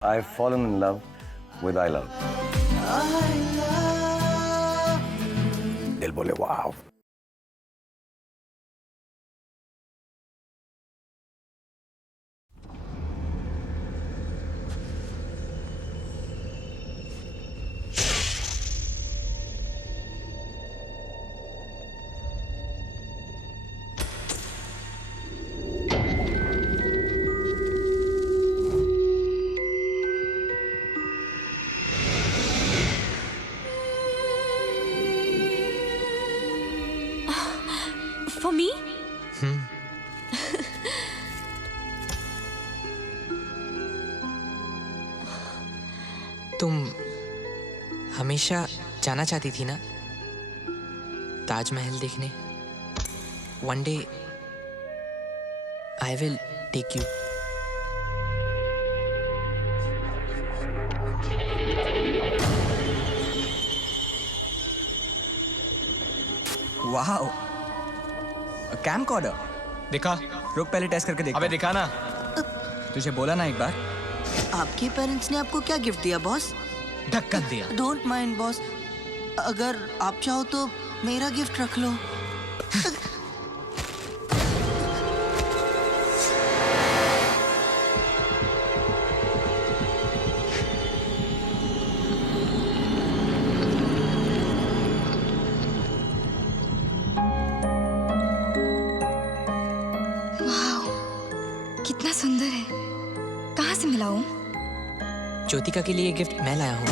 I've fallen in love with I love. दिल बोले वाव. For me? तुम हमेशा जाना चाहती थी ना ताजमहल देखने. One day I will take you. Wow, camcorder. दिखा. रुक पहले टेस्ट करके देख. अबे दिखा ना. तुझे बोला ना एक बार. आपके पेरेंट्स ने आपको क्या गिफ्ट दिया बॉस? ढक्कन दिया. डोंट माइंड बॉस, अगर आप चाहो तो मेरा गिफ्ट रख लो. कितना सुंदर है. कहाँ से मिला हूँ? ज्योतिका के लिए गिफ्ट मैं लाया हूँ.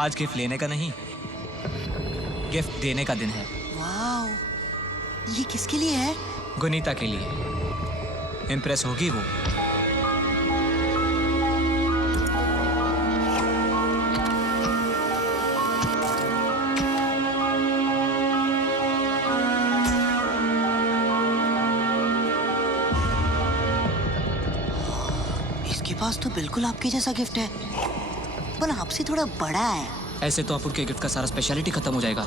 आज गिफ्ट लेने का नहीं, गिफ्ट देने का दिन है. वाओ, ये किसके लिए है? गुनीता के लिए. इम्प्रेस होगी वो. इसके पास तो बिल्कुल आपके जैसा गिफ्ट है, पर आपसे थोड़ा बड़ा है. ऐसे तो अपुन के गिफ्ट का सारा स्पेशलिटी खत्म हो जाएगा.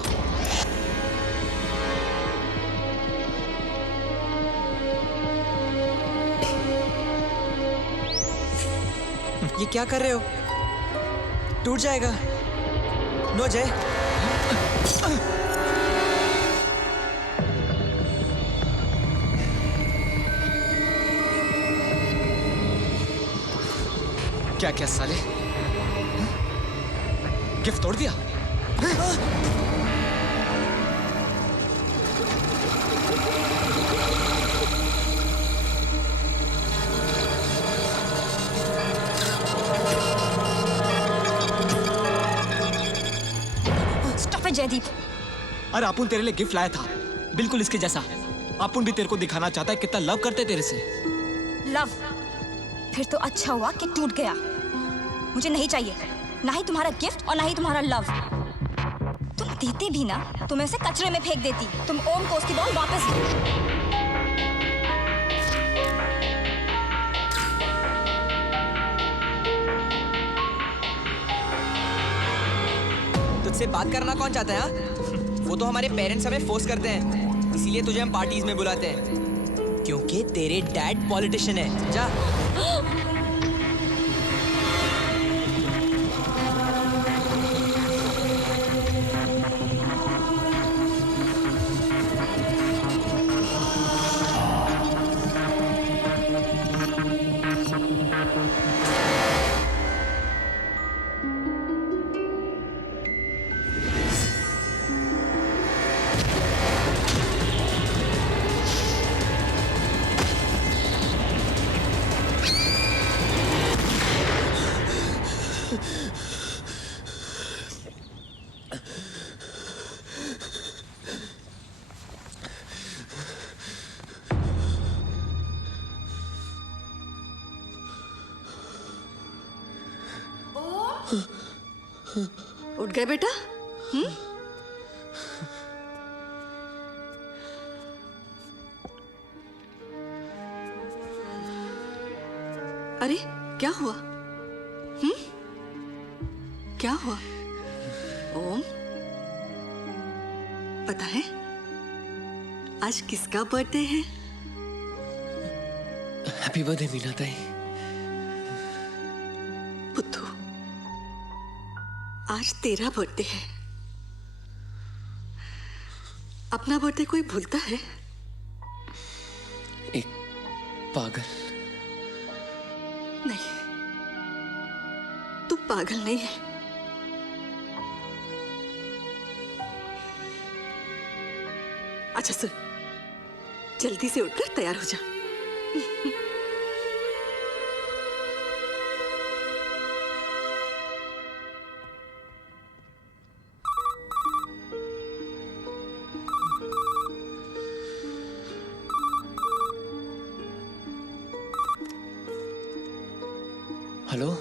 ये क्या कर रहे हो? टूट जाएगा. नो जय. क्या क्या साले, गिफ्ट तोड़ दिया. Stop it, Jaideep. अरे अपुन तेरे लिए गिफ्ट लाया था, बिल्कुल इसके जैसा. अपुन भी तेरे को दिखाना चाहता है कितना लव करते तेरे से. लव? फिर तो अच्छा हुआ कि टूट गया. मुझे नहीं चाहिए, ना ही तुम्हारा गिफ्ट और ना ही तुम्हारा लव. तुम देते भी ना तो मैं इसे कचरे में फेंक देती. तुम ओम को उसकी बॉल वापस दो. तुझसे बात करना कौन चाहता है? हाँ, वो तो हमारे पेरेंट्स हमें फोर्स करते हैं, इसीलिए तुझे हम पार्टीज में बुलाते हैं. क्योंकि तेरे डैड पॉलिटिशियन है. जा. उठ गए बेटा? अरे क्या हुआ? क्या हुआ? ओम, पता है आज किसका बर्थडे है? हैप्पी बर्थडे मीना ताई। बुद्धू, आज तेरा बर्थडे है। अपना बर्थडे कोई भूलता है? एक पागल। नहीं, तू पागल नहीं है। अच्छा सुन, जल्दी से उठकर तैयार हो जा। हेलो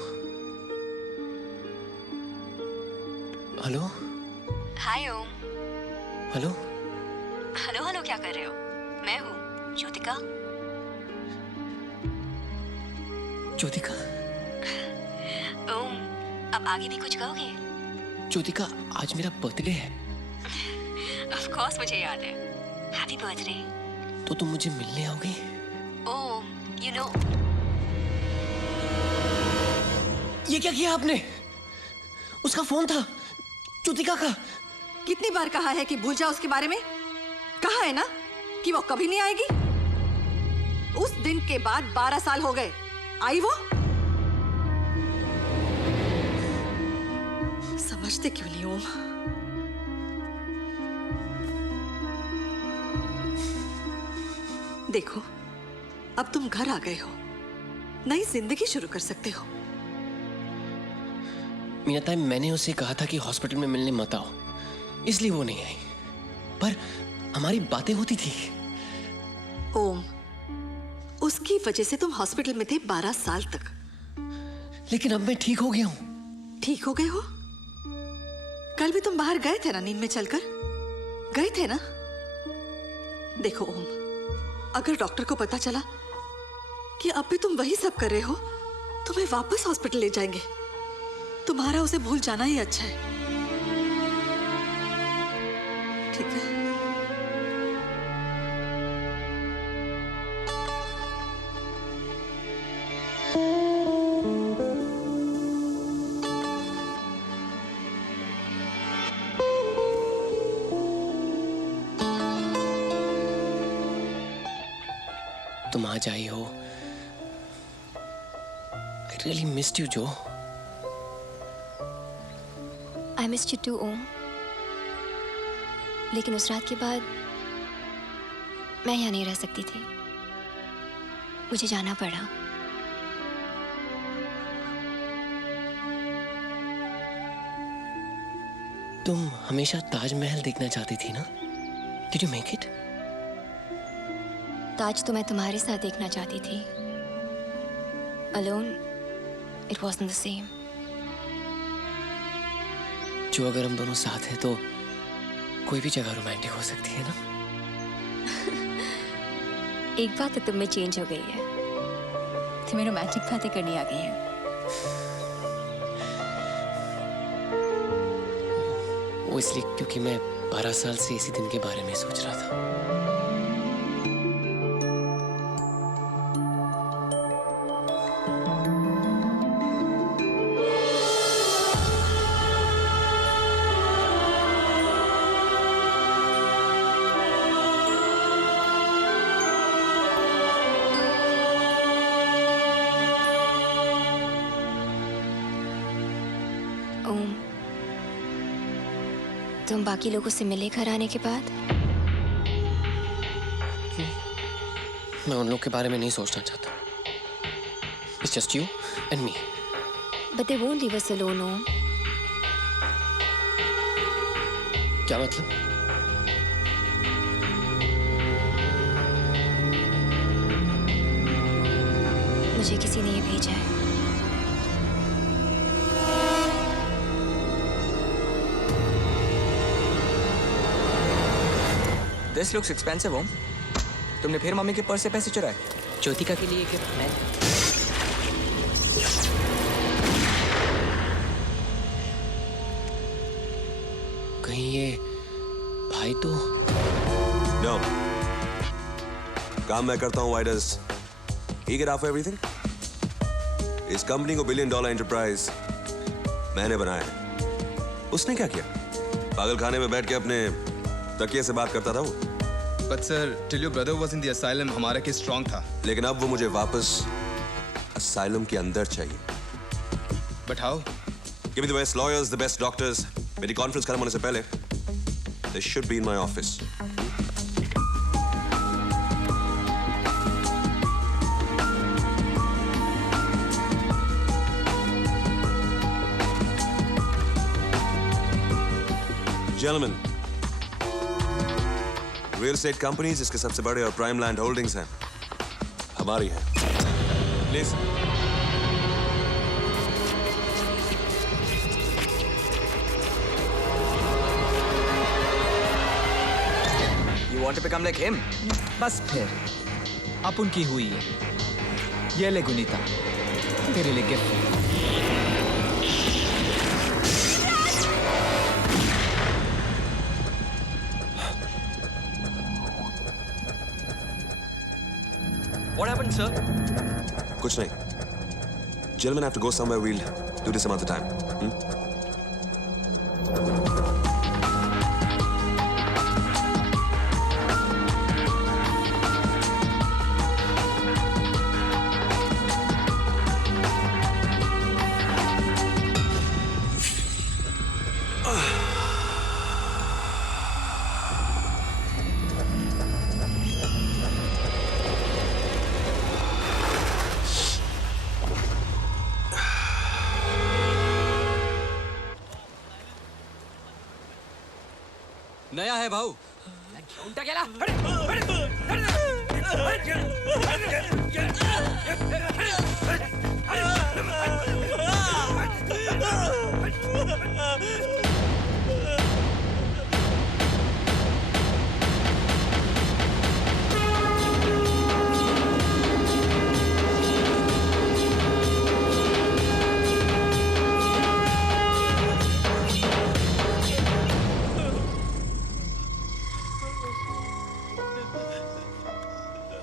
हेलो हाय ओम। हेलो। हेलो हेलो क्या कर रहे हो? मैं हूँ ज्योतिका। ज्योतिका। ओम, अब आगे भी कुछ कहोगे? ज्योतिका, आज मेरा बर्थडे है। ऑफ कोर्स मुझे याद है। Happy birthday. तो तुम मुझे मिलने आओगी? ओम, यू नो। ये क्या किया आपने? उसका फोन था, ज्योतिका का। कितनी बार कहा है कि भूल जा उसके बारे में? कहा है ना कि वो कभी नहीं आएगी। उस दिन के बाद 12 साल हो गए। आई वो? समझते क्यों नहीं ओम? देखो, अब तुम घर आ गए हो, नई जिंदगी शुरू कर सकते हो। मीना ताई, मैंने उसे कहा था कि हॉस्पिटल में मिलने मत आओ, इसलिए वो नहीं आई। पर हमारी बातें होती थी। ओम, उसकी वजह से तुम हॉस्पिटल में थे 12 साल तक। लेकिन अब मैं ठीक हो गया हूँ। ठीक हो गए हो? कल भी तुम बाहर गए थे ना, नींद में चलकर गए थे ना? देखो ओम, अगर डॉक्टर को पता चला कि अब भी तुम वही सब कर रहे हो, तुम्हें वापस हॉस्पिटल ले जाएंगे। तुम्हारा उसे भूल जाना ही अच्छा है। ठीक है? तुम आज आई हो। I really missed you, जो। I missed you too, ओम। लेकिन उस रात के बाद मैं यहाँ नहीं रह सकती थी, मुझे जाना पड़ा। तुम हमेशा ताजमहल देखना चाहती थी ना? Did you make it? ताज तो मैं तुम्हारे साथ देखना चाहती थी। Alone, it wasn't the same. जो अगर हम दोनों साथ हैं तो कोई भी जगह रोमांटिक हो सकती है ना? एक बात तो तुम में चेंज हो गई है, तुम्हें रोमांटिक बातें करनी आ गई है। वो इसलिए क्योंकि मैं 12 साल से इसी दिन के बारे में सोच रहा था। ओम, तुम बाकी लोगों से मिले घर आने के बाद? मैं उन लोग के बारे में नहीं सोचना चाहता। It's just you and me. But they won't leave us alone, ओम। क्या मतलब? मुझे किसी ने ये भेजा है। दिस लुक्स एक्सपेंसिव ओम। तुमने फिर मम्मी के पर्स से पैसे चुराए? ज्योतिका के लिए गिफ्ट मैं। कहीं ये भाई तो? नो, काम मैं करता हूँ वाइडस, He get half everything? इस कंपनी को $1 billion एंटरप्राइज मैंने बनाया है। उसने क्या किया? पागल खाने में बैठ के अपने तकिए से बात करता था वो। But sir, till your brother was in the asylum, हमारा केस स्ट्रॉन्ग था। लेकिन अब वो मुझे वापस असाइलम के अंदर चाहिए। But how? Give me the best lawyers, the best doctors. मेरी कॉन्फ्रेंस खत्म होने से पहले they should be in my office. Gentlemen, real estate companies इसके सबसे बड़े और प्राइम लैंड होल्डिंग्स हैं हमारी है। Please. You want to become like him? बस फिर अपन की हुई है। ये ले गुनीता, तेरे लिए गिफ्ट। What happened, sir? कुछ नहीं। Gentlemen have to go somewhere. We'll do this some other time. नया है भाऊ।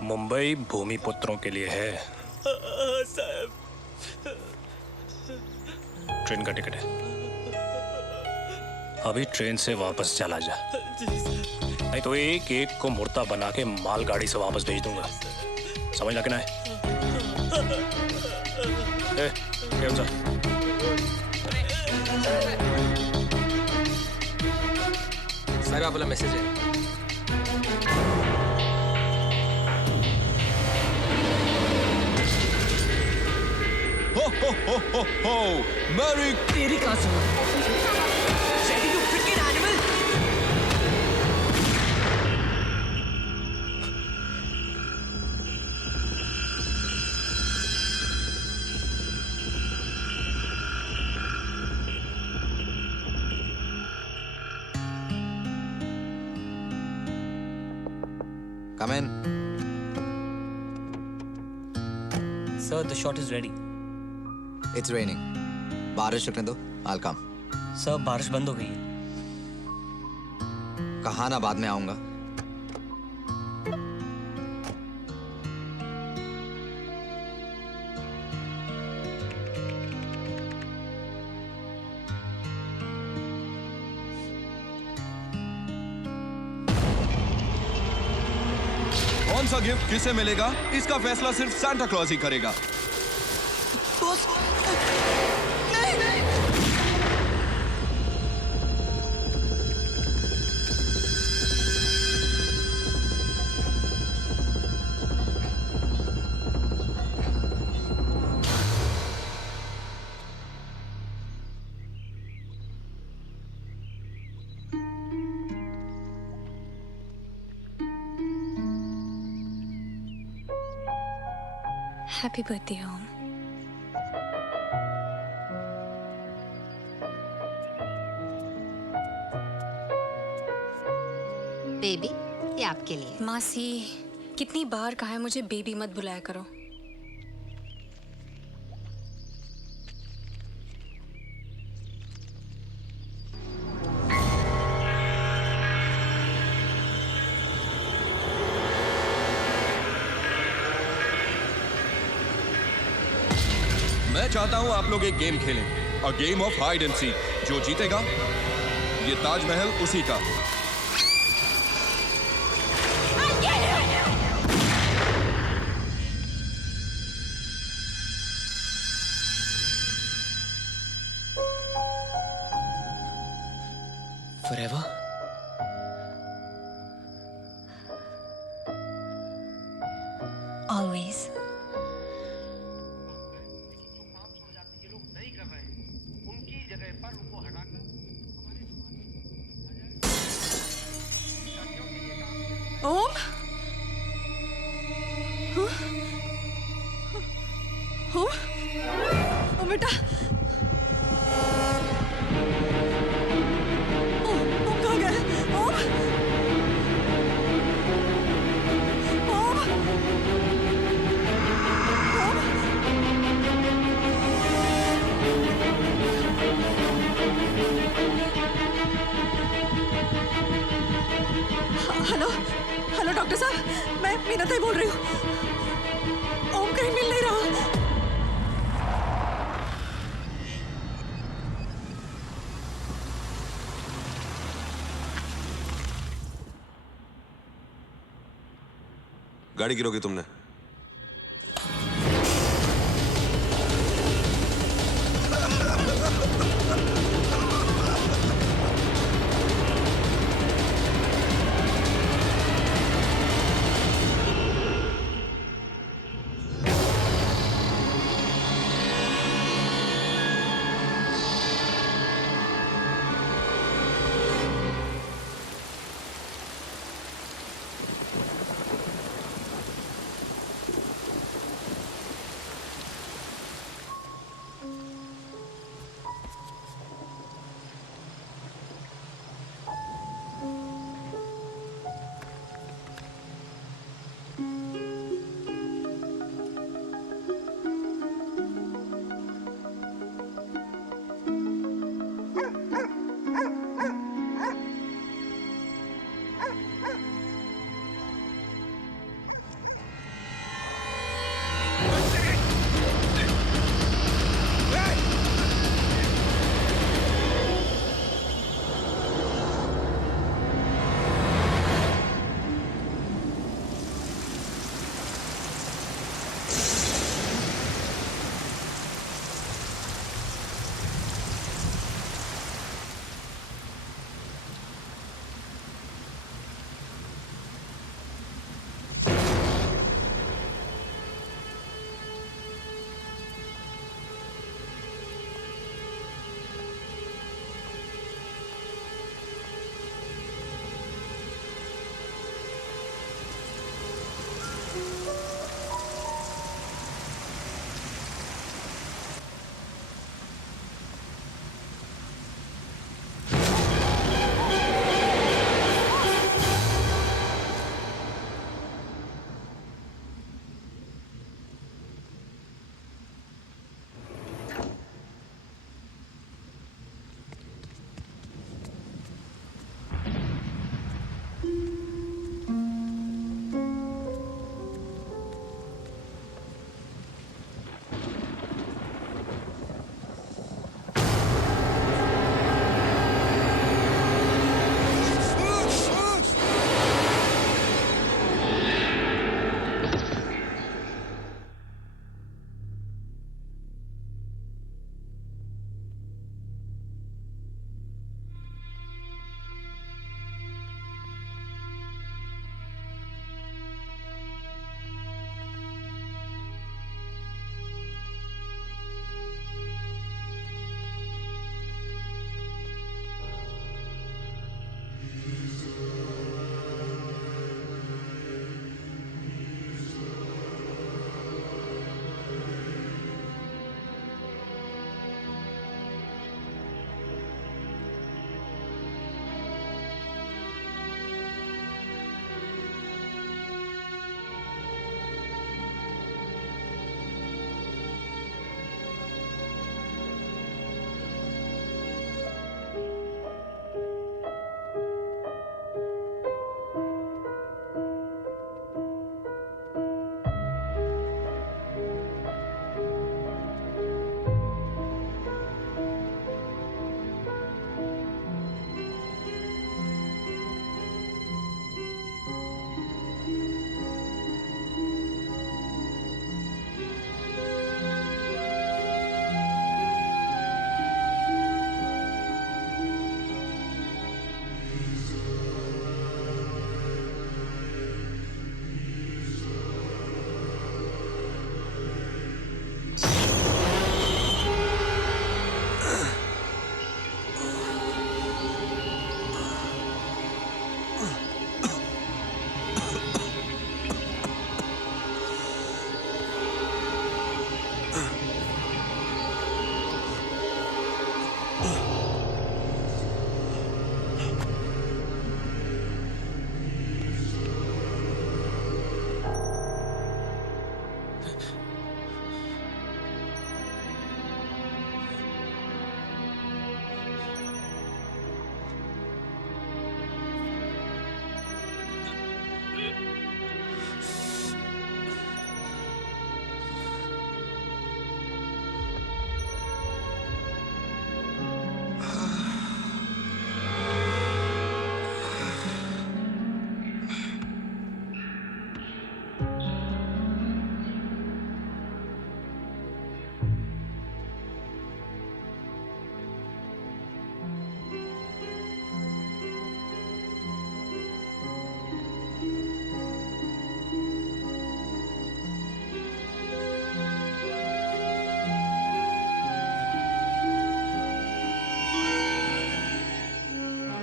मुंबई भूमिपुत्रों के लिए है। साहब, ट्रेन का टिकट है। अभी ट्रेन से वापस चला जा, नहीं तो एक एक को मुर्दा बना के मालगाड़ी से वापस भेज दूंगा। समझ लगना है? क्यों सर? सर आपला मैसेज है। हो मैरी तेरी कहाँ से? Ready to freaking animal? Come in. Sir, the shot is ready. It's raining. बारिश रुकने दो, I'll come. सर बारिश बंद हो गई है। कहा ना बाद में आऊंगा। कौन सा गिफ्ट किसे मिलेगा, इसका फैसला सिर्फ सांता क्लॉज ही करेगा। Boss, Happy birthday, Om. Baby, ये आपके लिए। मासी, कितनी बार कहा है मुझे बेबी मत बुलाया करो। मैं चाहता हूं आप लोग एक गेम खेलें, a game of hide and seek. जो जीतेगा ये ताजमहल उसी का। Forever? Always. ओम? ओम? ओ बेटा, ओम कहाँ गया? ओम? ओम? हेलो हेलो डॉक्टर साहब, मैं मीनाताई बोल रही हूँ। ओम कहीं मिल नहीं रहा। गाड़ी गिरोगी तुमने?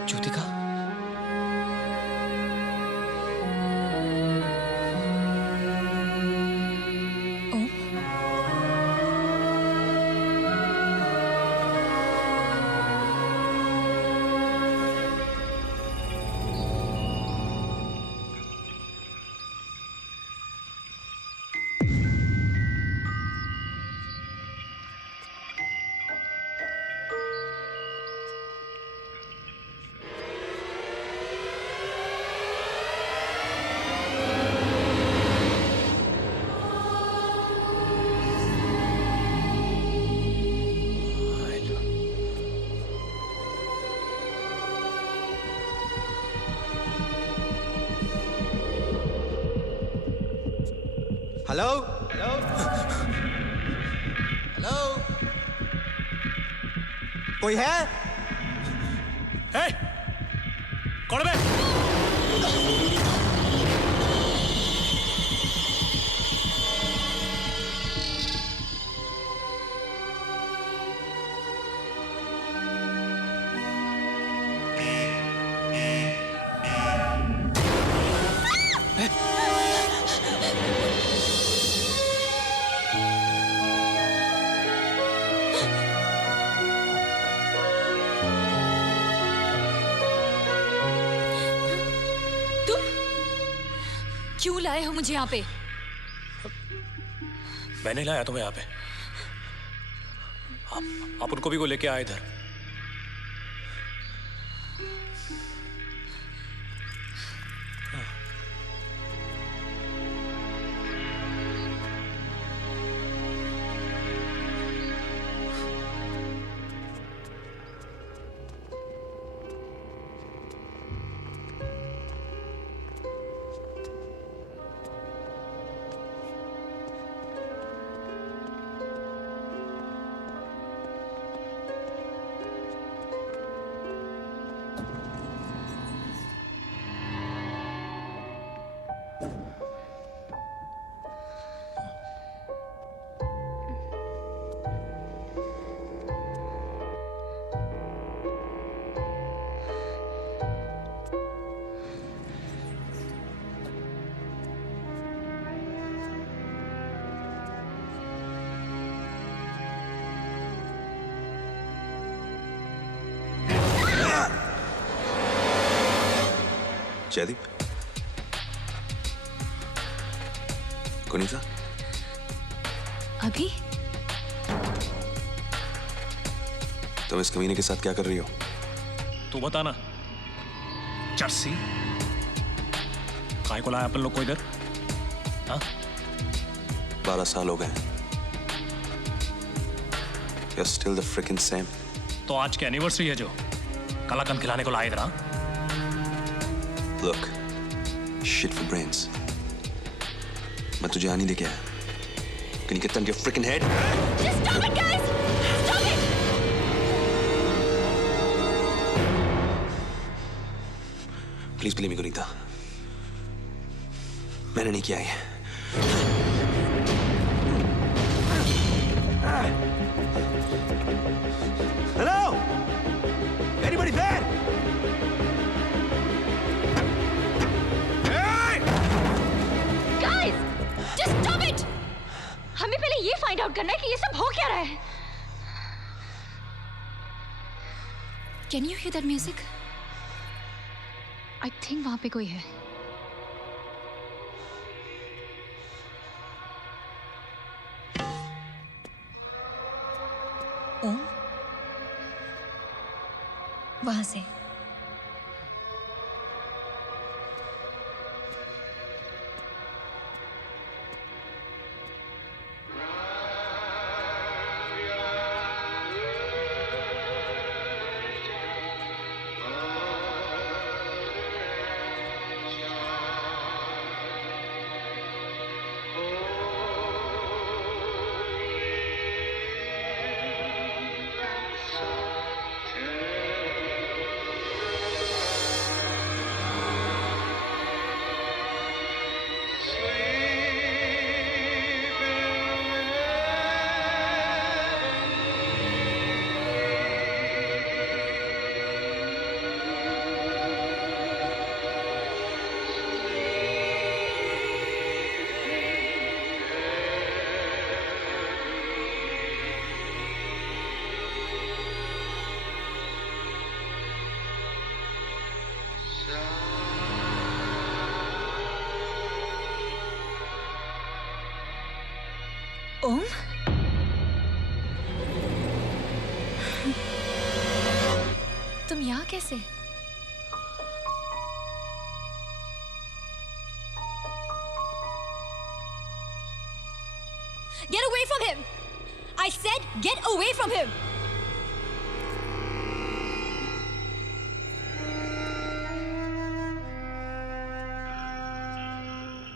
ज्योतिका, हेलो हेलो हेलो, कोई है? कौन है? क्यों लाए हो मुझे यहाँ पे? मैंने लाया तुम्हें यहाँ पे। आप उनको भी को लेके आए इधर। जयदीप, कुनीता, अभी तुम इस कमीने के साथ क्या कर रही हो? तू बता ना। चर्सी काय को लाया अपन लोग को इधर? हाँ? 12 साल हो गए। You're still the freaking same. तो आज की एनिवर्सरी है जो कलाकंद खिलाने को लाए इधर? हाँ? Look, shit for brains. मैं तुझे आने लेके आया। Can you get that into your freaking head? Just stop it, guys! Stop it! Please believe me, Gunita. मैंने नहीं किया ये। Hello? Anybody there? Guys! Just stop it! हमें पहले ये फाइंड आउट करना है कि ये सब हो क्या रहा है। Can you hear that music? I think वहाँ पे कोई है। ओम, वहां से। ओम, तुम यहाँ कैसे? Get away from him! I said get away from him!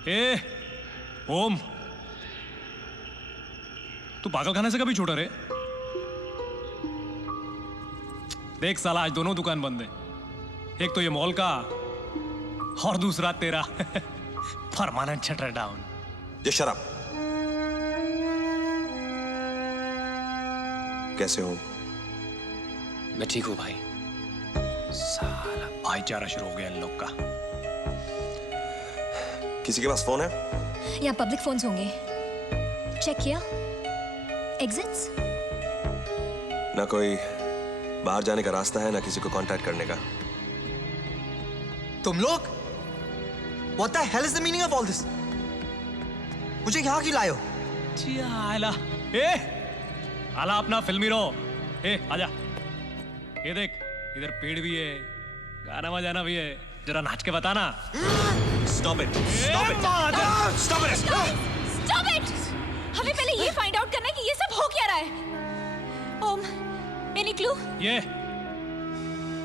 ए, ओम, तू पागल खाने से कभी छूटा रे? देख साला, आज दोनों दुकान बंद है। एक तो ये मॉल का और दूसरा तेरा परमानेंट शटर डाउन। ये शराब कैसे हो? मैं ठीक हूं भाई। साला भाईचारा शुरू हो गया इन लोग का। किसी के पास फोन है? यहाँ पब्लिक फोन्स होंगे, चेक किया? एग्जिट्स? ना कोई बाहर जाने का रास्ता है, ना किसी को कांटेक्ट करने का। तुम लोग? What the hell is the meaning of all this? मुझे यहाँ क्यों लाए हो? आला, ए, आला अपना फिल्मी रो। ए, आजा। ये देख, इधर पेड़ भी है, गाना बजाना भी है। जरा नाच के बताना। Stop it! Stop it! Stop it! Stop it! हमें पहले ये फाइंड आउट करना है कि ये सब हो क्या रहा है। ओम, एनी क्लू? ये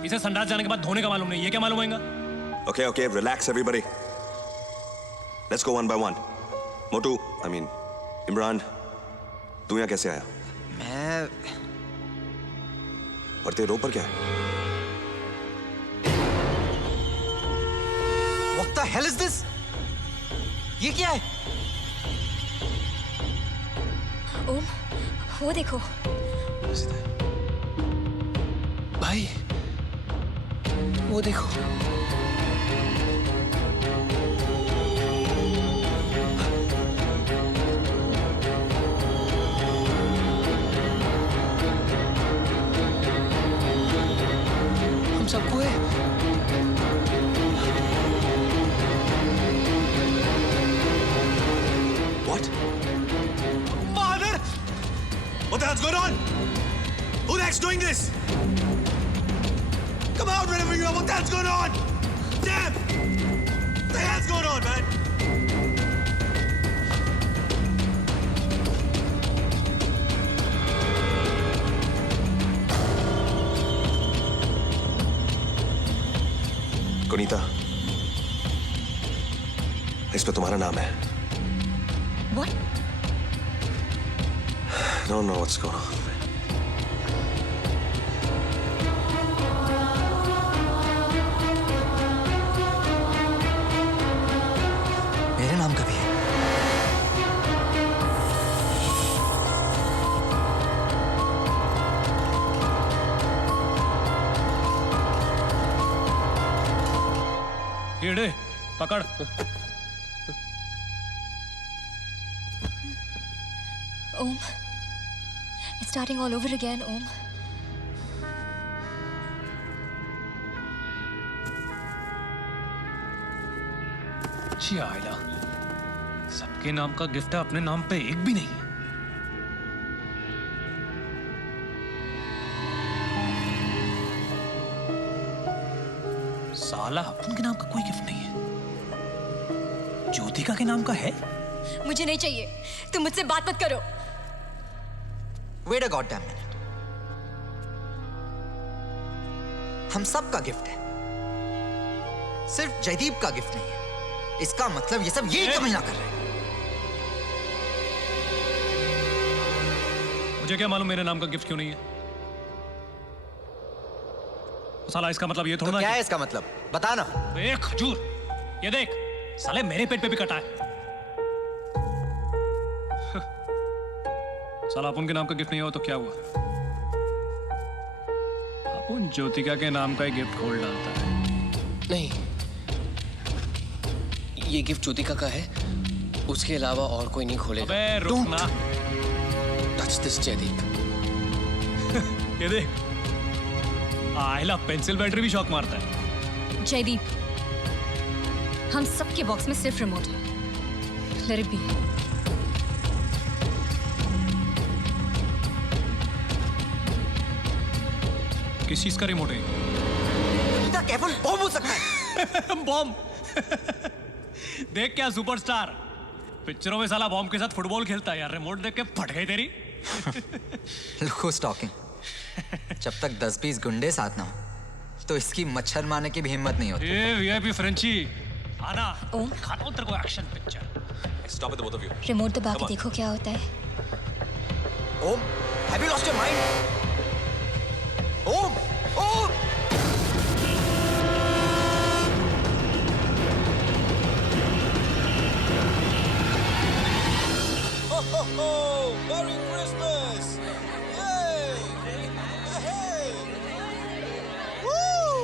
इसे संडास जाने के बाद धोने का मालूम नहीं, ये क्या मालूम होगा? Okay, okay, relax everybody. Let's go one by one. Motu, I mean, Imran, तू यहाँ कैसे आया? मैं और तेरे रो पर क्या है? What the hell is this? ये क्या है? ओम, वो देखो। भाई, वो देखो। हम सबको है। What? Father! What the hell's going on? Who the heck's doing this? Come out wherever you are. What the hell's going on? Damn! What the hell's going on, man? Kunita, इस पे तुम्हारा नाम है। What? I don't know what's going on. मेरे नाम का भी है। कीड़े, पकड़। Om, it's starting all over again, Om. आइला, सबके नाम का गिफ्ट है, अपने नाम पे एक भी नहीं। साला अपन के नाम का कोई गिफ्ट नहीं है। ज्योतिका के नाम का है? मुझे नहीं चाहिए। तुम मुझसे बात मत करो। Wait a god damn minute. हम सब का गिफ्ट है, सिर्फ जयदीप का गिफ्ट नहीं है। इसका मतलब ये सब यही कमीना कर रहे हैं। मुझे क्या मालूम मेरे नाम का गिफ्ट क्यों नहीं है? साला इसका मतलब ये थोड़ा तो क्या है इसका मतलब? बता ना। एक खजूर, ये देख, साले मेरे पेट पे भी कटा है। साला अपन के नाम का गिफ्ट नहीं हुआ तो क्या हुआ? अपन ज्योतिका के नाम का ही गिफ्ट खोल डालता है। नहीं, ये गिफ्ट ज्योतिका का है, उसके अलावा और कोई नहीं खोलेगा। अबे रुक ना। Touch this Jaideep. ये देख, आयला पेंसिल बैटरी भी शॉक मारता है। जयदीप, हम सबके बॉक्स में सिर्फ रिमोट है। Let it be. किस चीज का रिमोट है? इतना केवल बॉम्ब हो सकता है। बॉम्ब। देख क्या सुपरस्टार, पिक्चरों में साला बॉम्ब के साथ फुटबॉल खेलता है यार। रिमोट देख के फट गई तेरी। Look who's talking. जब तक 10-20 गुंडे साथ ना हो तो इसकी मच्छर मारने की भी हिम्मत नहीं होती। ये वीआईपी फ्रेंची आना, खाता हूं तेरे को action picture. Stop it, the both of you. Remote दबा के देखो क्या होता है। Om, have you lost your mind? Om, Om! Ho, ho, ho! Merry Christmas! Yay! Hey! Woo!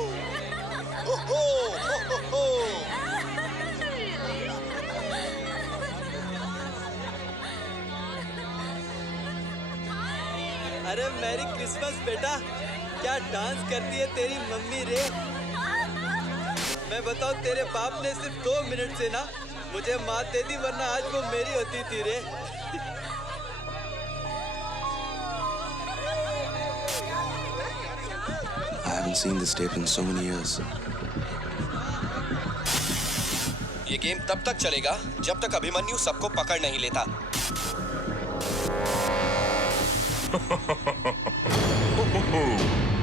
Ho, ho! Ho, ho, ho! अरे मैरी क्रिसमस बेटा, क्या डांस करती है तेरी मम्मी रे। मैं बताऊं, तेरे बाप ने सिर्फ 2 मिनट से ना मुझे मात दे दी, वरना आज वो मेरी होती थी रे। I haven't seen this tape in so many years. ये गेम तब तक चलेगा जब तक अभिमन्यु सबको पकड़ नहीं लेता।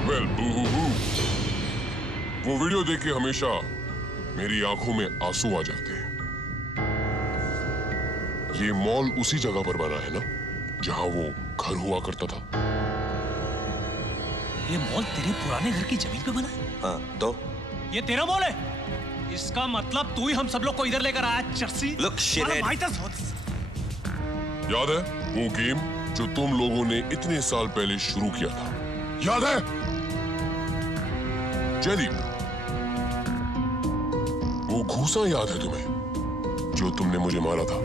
वेल, वो वीडियो देख के हमेशा मेरी आंखों में आंसू आ जाते हैं। ये मॉल उसी जगह पर बना है ना जहां वो घर हुआ करता था। ये मॉल तेरे पुराने घर की जमीन पे बना है? हाँ, तो ये तेरा मॉल है? इसका मतलब तू ही हम सब लोग को इधर लेकर आया चर्सी। Look, shithead. याद है वो गेम जो तुम लोगों ने इतने साल पहले शुरू किया था? याद है जयदीप? वो घूसा याद है तुम्हें जो तुमने मुझे मारा था?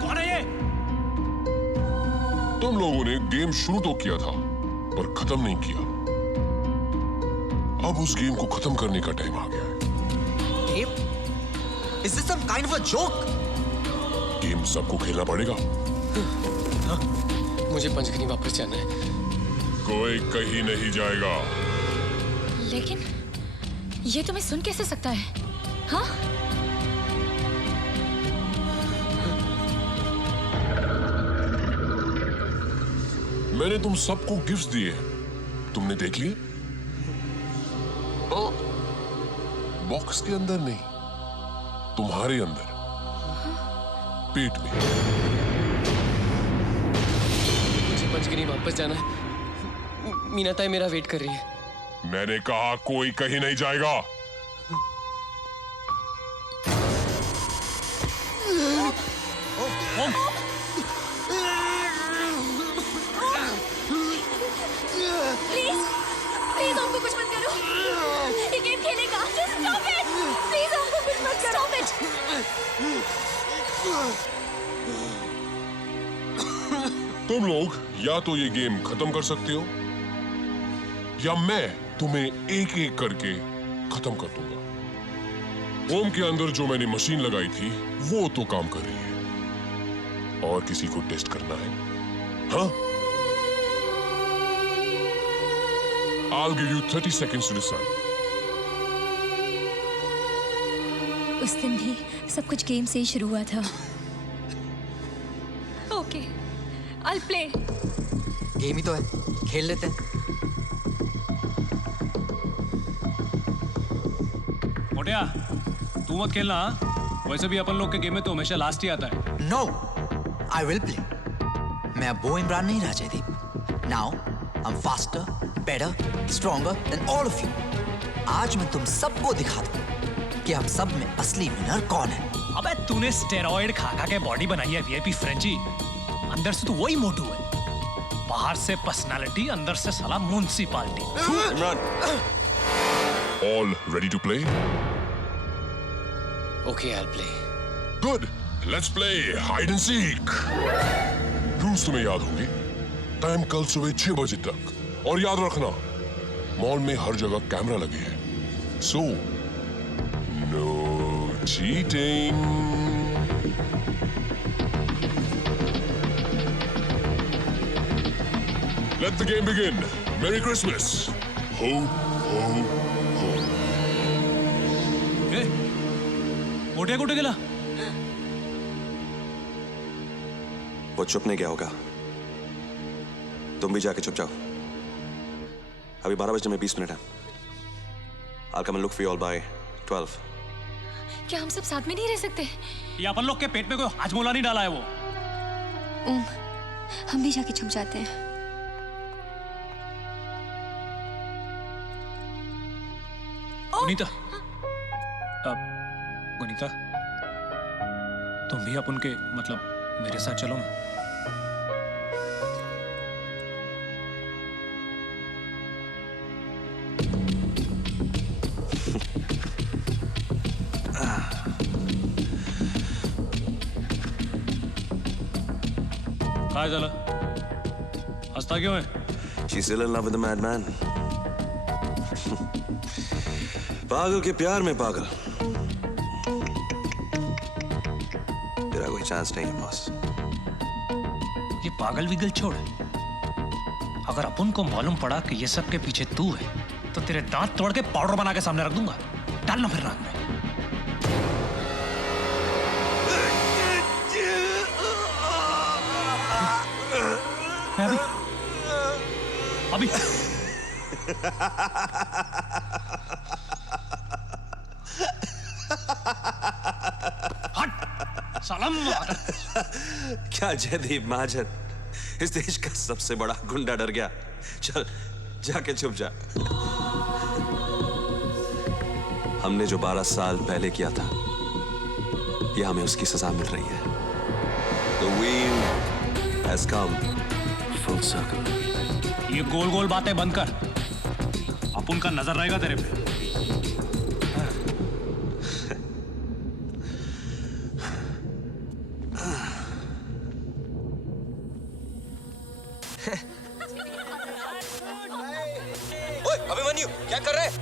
कौन है ये? तुम लोगों ने गेम शुरू तो किया था पर खत्म नहीं किया। अब उस गेम को खत्म करने का टाइम आ गया है। Is this some kind of a joke? Game सबको खेलना पड़ेगा। मुझे पंचगनी वापस जाना है। कोई कहीं नहीं जाएगा। लेकिन ये तुम्हें सुन कैसे सकता है? हाँ? मैंने तुम सबको गिफ्ट्स दिए हैं, तुमने देख लिए? बॉक्स के अंदर नहीं, तुम्हारे अंदर, पेट में। मुझे पंचगिरी वापस जाना है। मीना ताई मेरा वेट कर रही है। मैंने कहा कोई कहीं नहीं जाएगा। प्लीज हमको कुछ मत करो। ये गेम खेलेगा। Just stop it. प्लीज हमको कुछ मत करो। Stop it. तुम लोग या तो ये गेम खत्म कर सकते हो या मैं तुम्हें एक एक करके खत्म कर दूंगा। ओम के अंदर जो मैंने मशीन लगाई थी वो तो काम कर रही है। और किसी को टेस्ट करना है? हाँ? I'll give you 30 seconds to decide. उस दिन भी सब कुछ गेम से ही शुरू हुआ था। Okay, I'll play. गेम ही तो है, खेल लेते हैं। मोटिया, तू मत खेलना हाँ? वैसे भी अपन लोग के गेम में तो हमेशा लास्ट ही आता है। No, I will play. मैं अब वो इमरान नहीं रहा Jaideep. Now, I'm faster, better, stronger than all of you. आज मैं तुम सबको दिखा दूं कि हम सब में असली विनर कौन है। अबे तूने स्टेरॉइड खा खा के बॉडी बनाई है वीआईपी फ्रेंची। अंदर से तो वही मोटू है। बाहर से पर्सनालिटी, अंदर से साला municipality. Imran. All ready to play? Okay, I'll play. Good. Let's play hide and seek. Rules तुम्हें याद होंगे। टाइम कल सुबह 6 बजे तक। और याद रखना, मॉल में हर जगह कैमरा लगे हैं। So, no cheating. Let the game begin. Merry Christmas. Ho, ho, ho. मोटिया कुठे गेला? वो चुप नहीं गया होगा। तुम भी जाके चुप जाओ। अभी 12 बजने में 20 मिनट है। I'll come and look for you all by 12. क्या हम सब साथ में नहीं रह सकते? ये अपन लोग के पेट में कोई हाजमोला नहीं डाला है वो। ओम, हम भी जाके छुप जाते हैं। गुनीता, गुनीता, तुम भी अपन के मतलब मेरे साथ चलो ना। काय झालं? हसता क्यों है? She's still in love with the madman. पागल के प्यार में पागल। तेरा कोई चांस नहीं है बॉस। ये पागल विगल छोड़। अगर अपन को मालूम पड़ा कि ये सब के पीछे तू है, तो तेरे दांत तोड़ के पाउडर बना के सामने रख दूंगा। डालना फिर नाक में। अभी हट सलाम। क्या जयदीप महाजन, इस देश का सबसे बड़ा गुंडा डर गया। चल जाके छुप जा। हमने जो 12 साल पहले किया था, ये हमें उसकी सजा मिल रही है। The wheel has come full circle. ये गोल गोल बातें बंद कर। अपन का नजर रहेगा तेरे पे। ओए अभिमन्यु, क्या कर रहे हैं?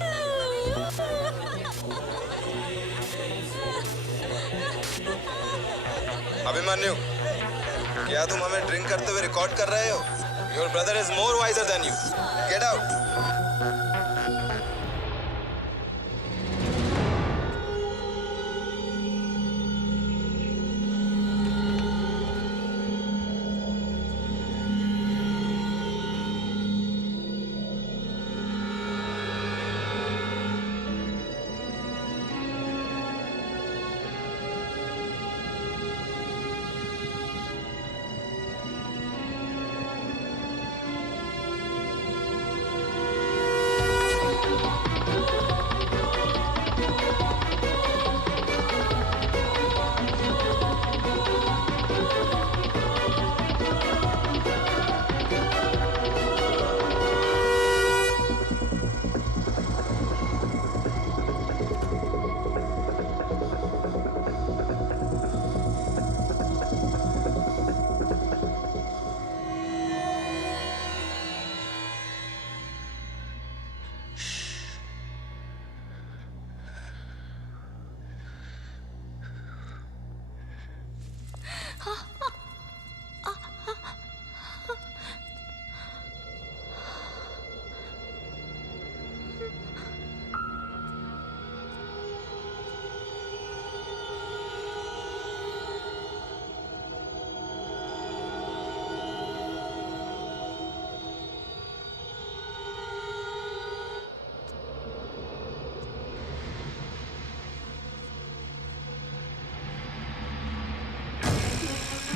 अभिमन्यु, क्या तुम हमें ड्रिंक करते हुए रिकॉर्ड कर रहे हो? Your brother is more wiser than you. Get out.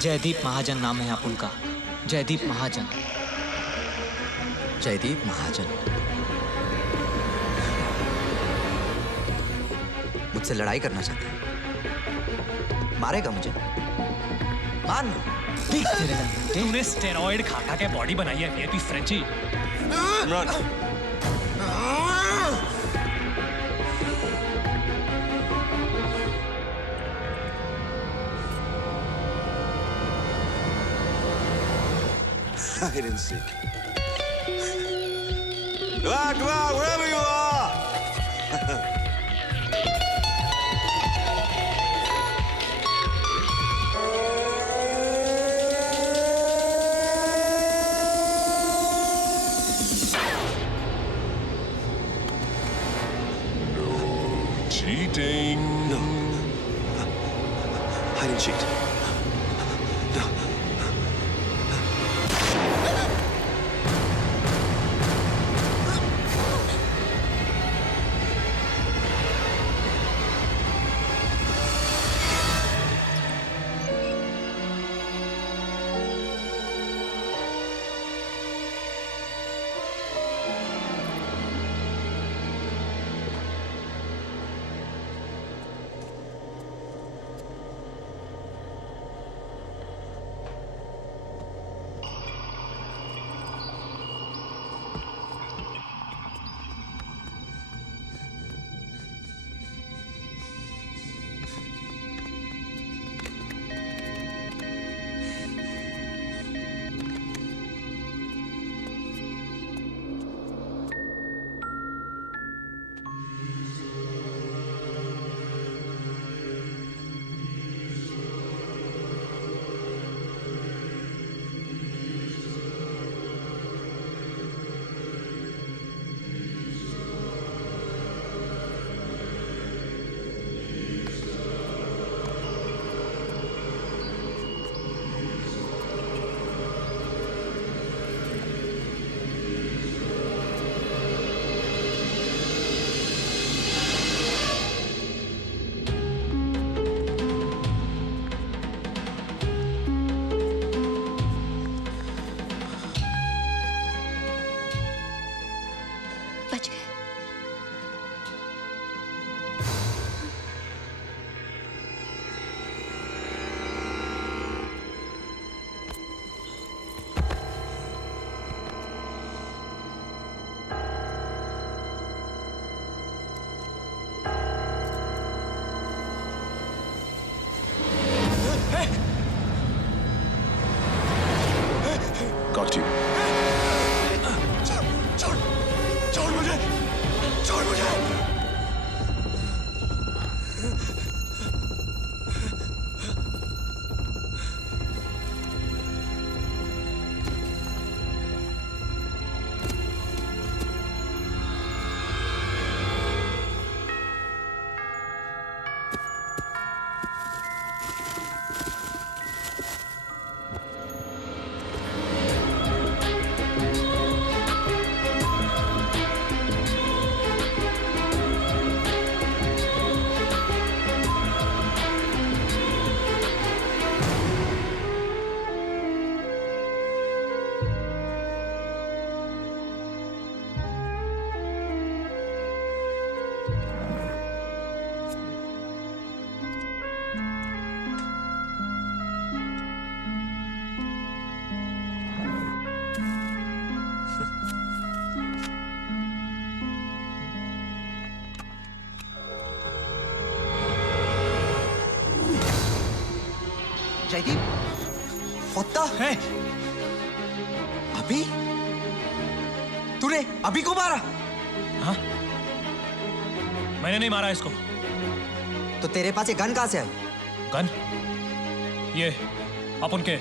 Jaideep महाजन नाम है अपुन का। जयदीप महाजन। जयदीप महाजन। मुझसे लड़ाई करना चाहता है। मारेगा मुझे? मारना। तूने स्टेरॉइड खा खा के बॉडी बनाई है VIP Frenchie. Imran, hide and seek. Come on, wherever you are. Cheating. No. I didn't cheat. No. बच गए। Got you. छोड़ मुझे! छोड़ मुझे! Jaideep, what the? है अभी? तूने अभी को मारा? हाँ? मैंने नहीं मारा इसको। तो तेरे पास ये गन कहाँ से आई? गन? ये अपन के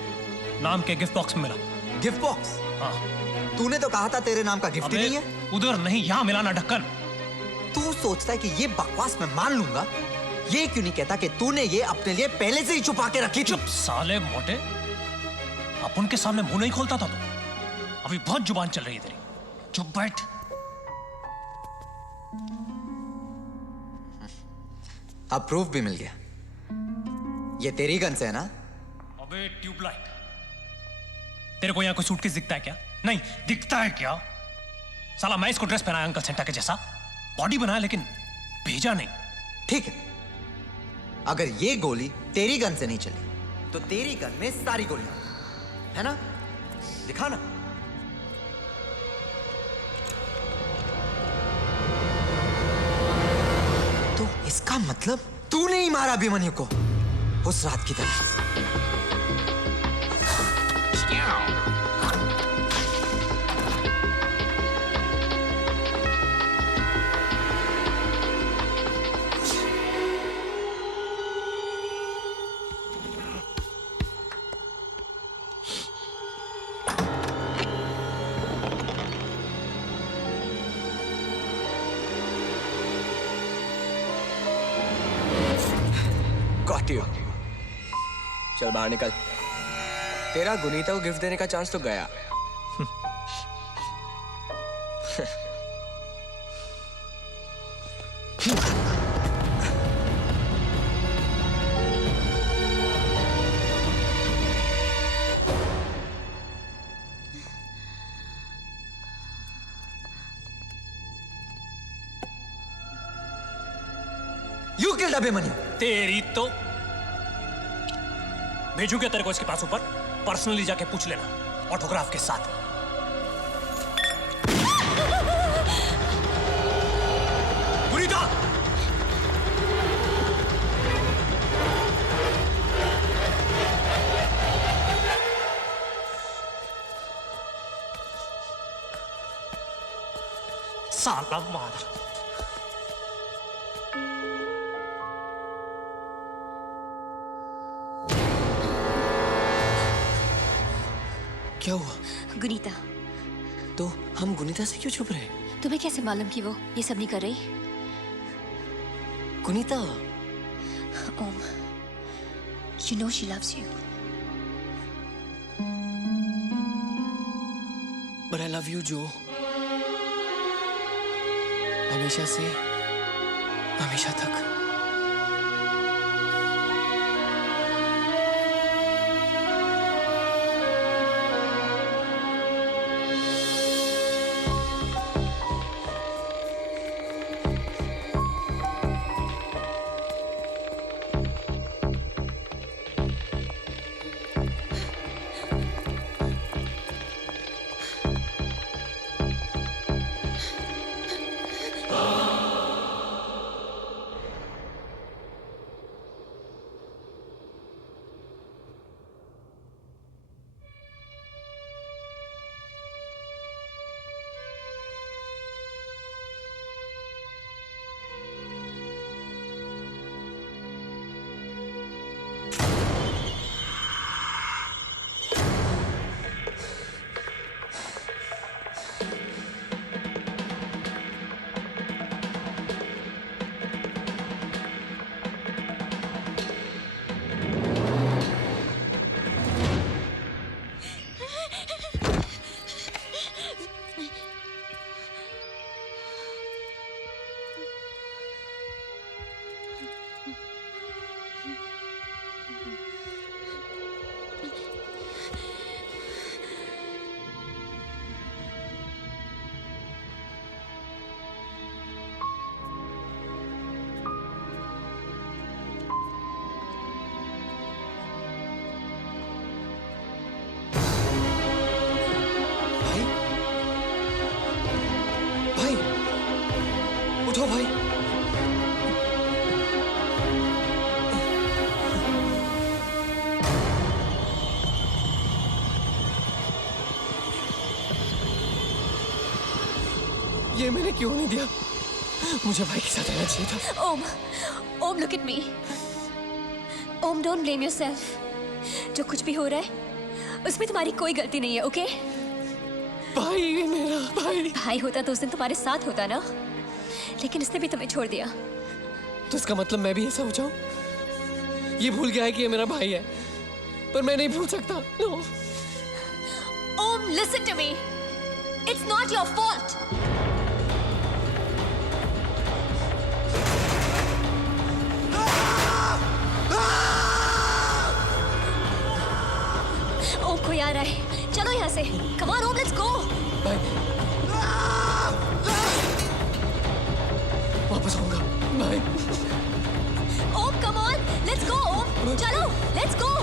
नाम के गिफ्ट बॉक्स में मिला। Gift box? हाँ। तूने तो कहा था तेरे नाम का गिफ्ट ही नहीं है। उधर नहीं, यहाँ मिला ना ढक्कन। तू सोचता है कि ये बकवास मैं मान लूंगा? ये क्यों नहीं कहता कि तूने ये अपने लिए पहले से ही छुपा के रखी थी? चुप साले मोटे, अपन के सामने मुंह नहीं खोलता था तू। अभी बहुत जुबान चल रही है तेरी। चुप बैठ। अब प्रूफ भी मिल गया। ये तेरी गन से है ना? अबे ट्यूबलाइट, तेरे को यहाँ कोई सूटकेस दिखता है क्या? नहीं दिखता है क्या? साला मैं इसको ड्रेस पहनाया अंकल सेंटा के जैसा, बॉडी बनाया लेकिन भेजा नहीं। ठीक है, अगर ये गोली तेरी गन से नहीं चली तो तेरी गन में सारी गोलियां है ना? दिखा ना। तो इसका मतलब तूने ही मारा अभिमन्यु को उस रात की तरह। Got you. चल बाहर निकल। तेरा गुनीता को गिफ्ट देने का चांस तो गया। You killed Abhimanyu. तेरी तो भेजू क्या तेरे को इसके पास ऊपर? पर्सनली जाके पूछ लेना ऑटोग्राफ के साथ। गुनीता! साला मादर। क्या हुआ? गुनीता। तो हम गुनीता से क्यों छुप रहे? तुम्हें कैसे मालूम कि वो ये सब नहीं कर रही? गुनीता। ओम, you know she loves you. But I love you, जो हमेशा से हमेशा तक। उठो भाई। ये मैंने क्यों नहीं दिया? मुझे भाई के साथ रहना चाहिए था। ओम, ओम look at me. Om don't blame yourself. जो कुछ भी हो रहा है उसमें तुम्हारी कोई गलती नहीं है, ओके? भाई मेरा भाई। भाई होता तो उस दिन तुम्हारे साथ होता ना, लेकिन उसने भी तुम्हें छोड़ दिया। तो इसका मतलब मैं भी ऐसा हो जाऊं? ये भूल गया है कि ये मेरा भाई है, पर मैं नहीं भूल सकता। No. Om, listen to me. It's not your fault. कोई आ रहा है, चलो यहाँ से। Come on Om, let's go. वापस आऊंगा। Bye. Om come on, let's go Om, चलो लेट्स गो।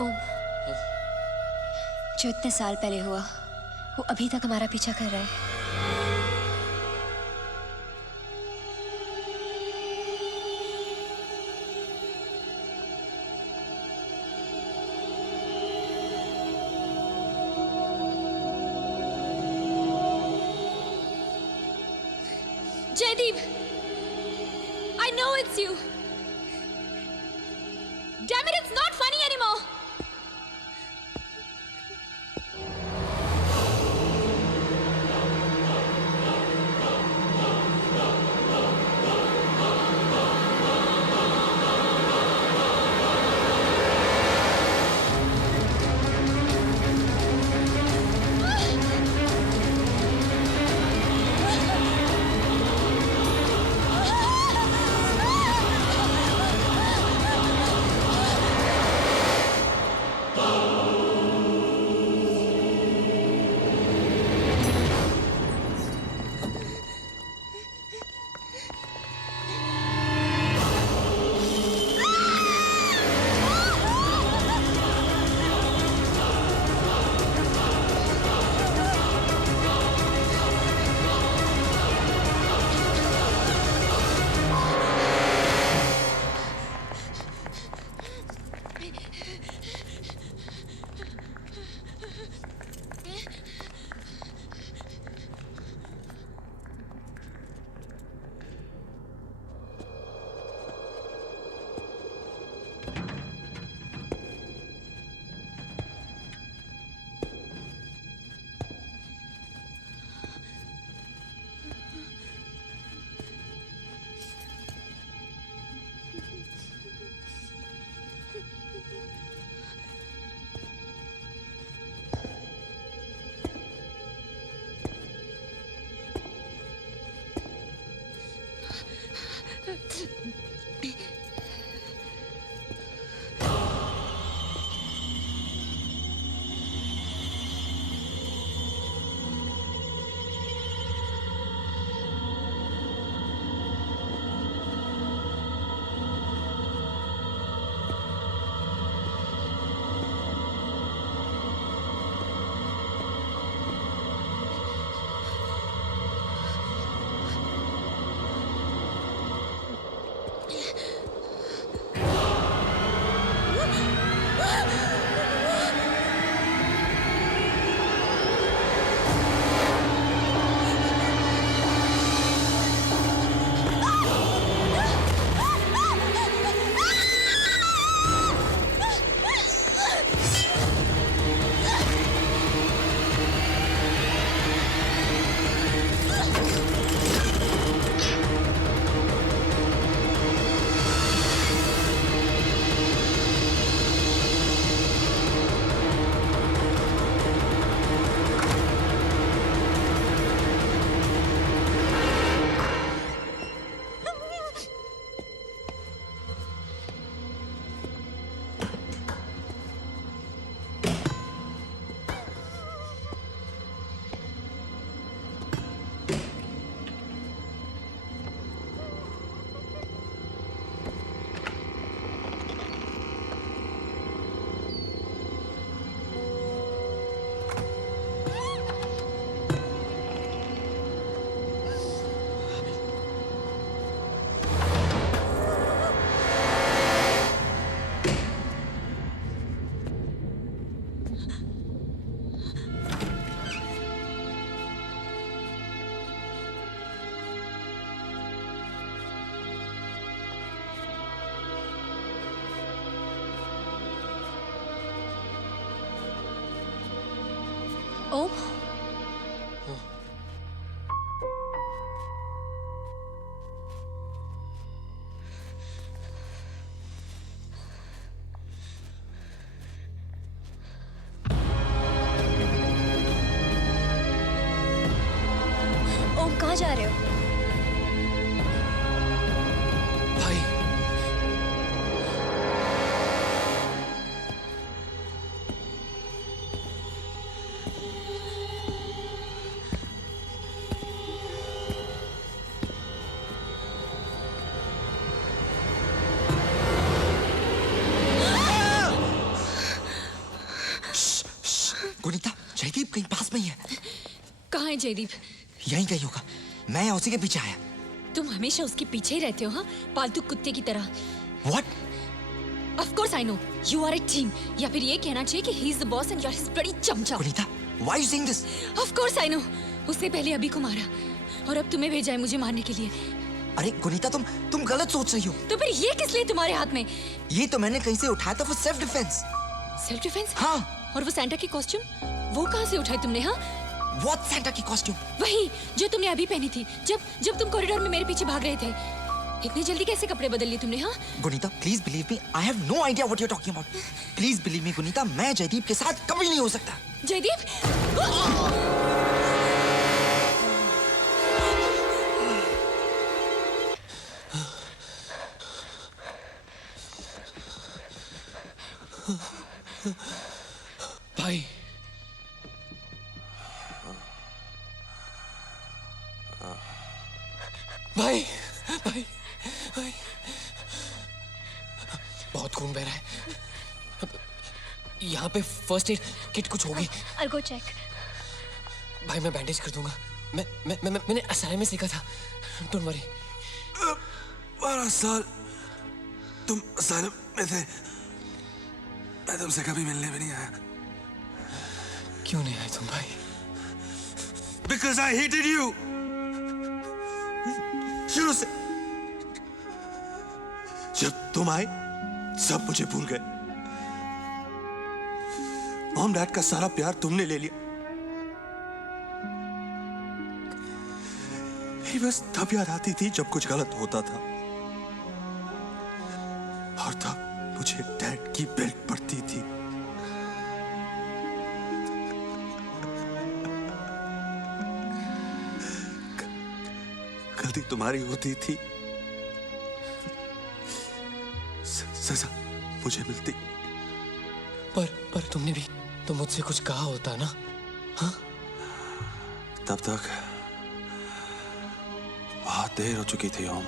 ओम, जो इतने साल पहले हुआ वो अभी तक हमारा पीछा कर रहा है। Jaideep, I know it's you. Damn it, it's not funny anymore. जा रहे हो? भाई गुनीता, जयदीप कहीं पास में ही है। कहाँ है जयदीप? यहीं कहीं होगा। मैं उसी के पीछे आया। तुम हमेशा उसके पीछे ही रहते हो, हाँ? पालतू कुत्ते की तरह। What? Of course I know. You are a team. या फिर ये कहना चाहिए कि he is the boss and you are his bloody चमचा। Gunita, why are you saying this? Of course I know. उसने पहले अभी को मारा और अब तुम्हें भेजा है मुझे मारने के लिए। अरे गुनीता, तुम गलत सोच रही हो। तो फिर ये किस लिए तुम्हारे हाथ में? ये तो मैंने कहीं से उठाया था for self defense। Self defence? हाँ। और वो सैंटा की कॉस्ट्यूम, वो कहाँ से उठाई तुमने? हाँ, What Santa की कॉस्ट्यूम? वही जो तुमने अभी पहनी थी जब तुम कॉरिडोर में मेरे पीछे भाग रहे थे। इतनी जल्दी कैसे कपड़े बदल लिए तुमने? हाँ, Gunita, please believe me, I have no idea what you are talking about. Please believe me Gunita, मैं जयदीप के साथ कभी नहीं हो सकता। जयदीप? भाई भाई भाई भाई बहुत खून बह रहा है। यहाँ पे फर्स्ट एड किट कुछ होगी? I'll go check. भाई मैं बैंडेज कर दूंगा। मैंने असाइनमेंट में सीखा था। Don't worry. 12 साल तुम असाइलम में थे, मैं तुमसे कभी मिलने भी नहीं आया। क्यों नहीं आए तुम भाई? Because I hated you. शुरू से जब तुम आए सब मुझे भूल गए। मॉम डैड का सारा प्यार तुमने ले लिया। मेरी बस तब याद आती थी जब कुछ गलत होता था, और तब मुझे डैड की बेल्ट पड़ती थी। गलती तुम्हारी होती थी, सजा मुझे मिलती। पर तुमने भी तो मुझसे कुछ कहा होता ना? हाँ? तब तक बहुत देर हो चुकी थी ओम।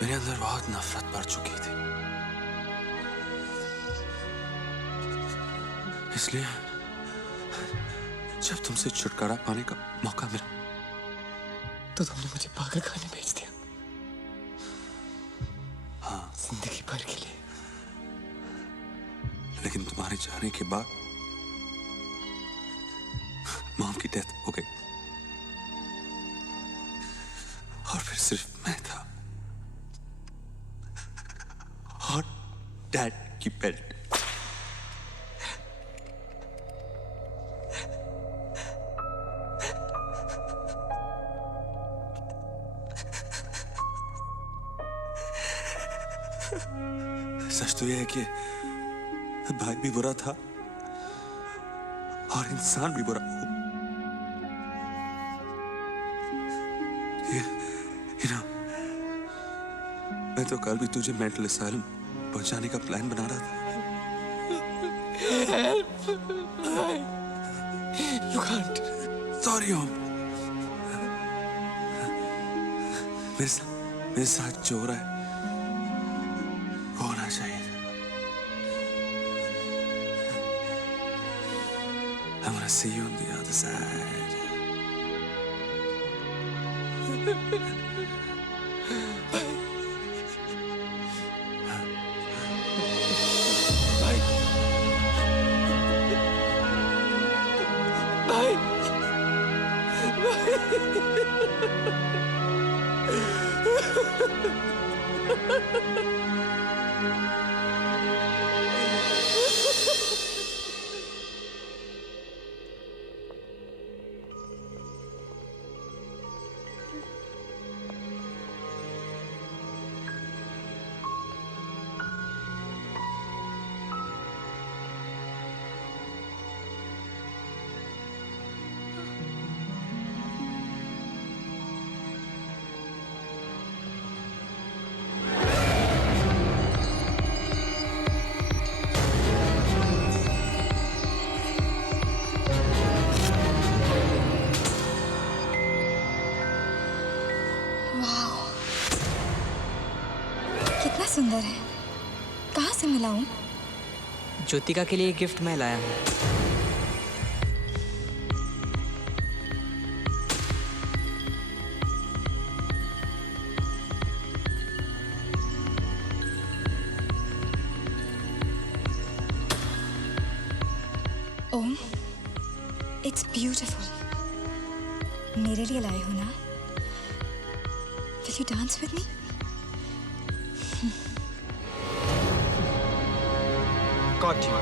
मेरे अंदर बहुत नफरत भर चुकी थी, इसलिए जब तुमसे छुटकारा पाने का मौका मिला तो तुमने मुझे पागल खाने भेज दिया। हाँ, जिंदगी भर के लिए। लेकिन तुम्हारे जाने के बाद मॉम की डेथ हो गई और फिर सिर्फ मैं था और डैड की बेल्ट। सच तो यह है कि भाई भी बुरा था और इंसान भी बुरा। You know, मैं तो कल भी तुझे मेंटल असाइलम पहुंचाने का प्लान बना रहा था। You can't. Sorry ओम, मेरे साथ जो हो रहा है होना चाहिए। I'm gonna see you on the other side. वाह, कितना सुंदर है। कहाँ से मिला हूँ? ज्योतिका के लिए गिफ्ट मैं लाया हूँ। ओम, इट्स ब्यूटिफुल। मेरे लिए लाए हो ना? Will you dance with me? Got you.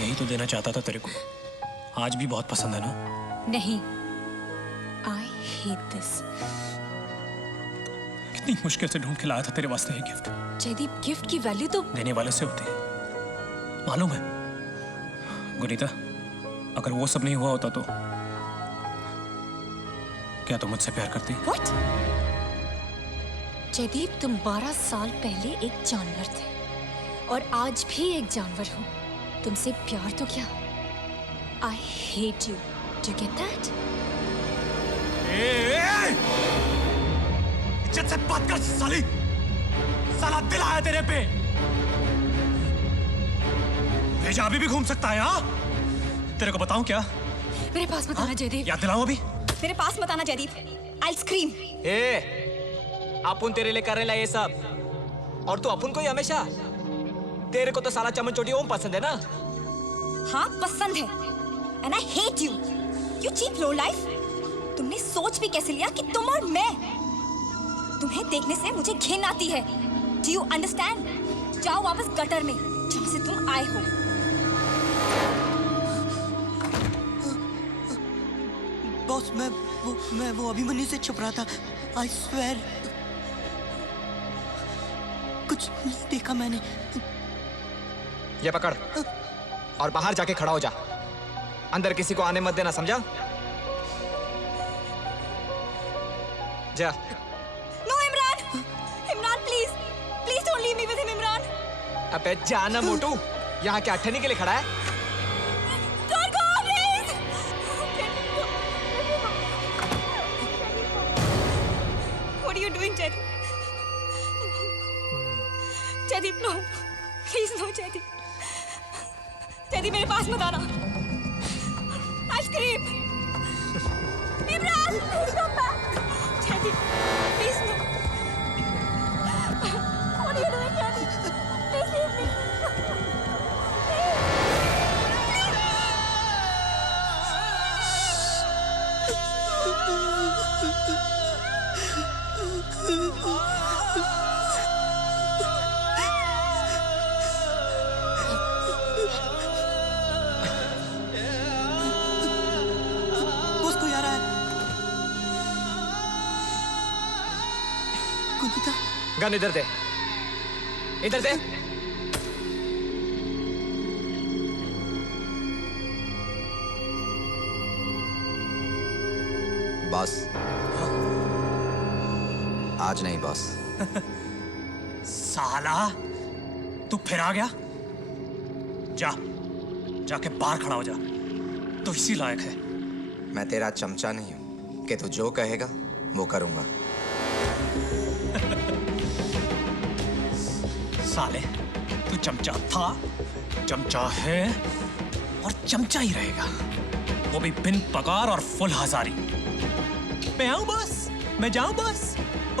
यही तो देना चाहता था तेरे को। आज भी बहुत पसंद है ना? नहीं, I hate this. कितनी मुश्किल से ढूंढ के लाया था तेरे वास्ते ये गिफ्ट। जयदीप, गिफ्ट की वैल्यू तो देने वाले से होती है, मालूम है? गुनीता, अगर वो सब नहीं हुआ होता तो क्या तुम मुझसे प्यार करती? What? जयदीप, तुम 12 साल पहले एक जानवर थे और आज भी एक जानवर हो। तुमसे प्यार तो क्या, I hate you. Do you get that? इज्जत से बात कर साली। साला दिल आया तेरे पे। भेजा अभी भी घूम सकता है। हाँ, तेरे को बताऊं क्या? मेरे पास मत आना जयदीप। याद दिलाऊं अभी? मेरे पास मत आना जयदीप। I'll scream. अपुन तेरे लिए कर रहे ये सब, और तू अपुन को ही हमेशा। तेरे को तो साला चमन चोटी ओम पसंद है ना? हाँ, पसंद है। And I hate you. You cheap low life. तुमने सोच भी कैसे लिया कि तुम और मैं? तुम्हें देखने से मुझे घिन आती है। Do you understand? जाओ वापस गटर में जहाँ से तुम आए हो। बॉस, मैं वो अभिमन्यु से छुप रहा था। I swear. कुछ नहीं देखा मैंने। ये पकड़ और बाहर जाके खड़ा हो जा। अंदर किसी को आने मत देना, समझा? जा। No, Imran! Imran, please! Please don't leave me with him, Imran! अबे जाना मोटू, यहाँ क्या अठन्नी के लिए खड़ा है? Don't go, please! What are you doing, Jaydeep? Jaydeep, no! Please, no, Jaydeep! Jaideep, मेरे पास मत आना। I'll scream. Imran, please come back. Jaideep, please no. What are you doing, Jaideep? Please leave me. Gun इधर दे, इधर दे। बॉस, आज नहीं बॉस। साला, तू फिर आ गया? जा, जाके बाहर खड़ा हो जा। तू इसी लायक है। मैं तेरा चमचा नहीं हूं कि तू जो कहेगा वो करूंगा। साले, तू चमचा था, चमचा है और चमचा ही रहेगा, वो भी बिन पगार और फुल हजारी। मैं आऊं बॉस? मैं जाऊं बॉस?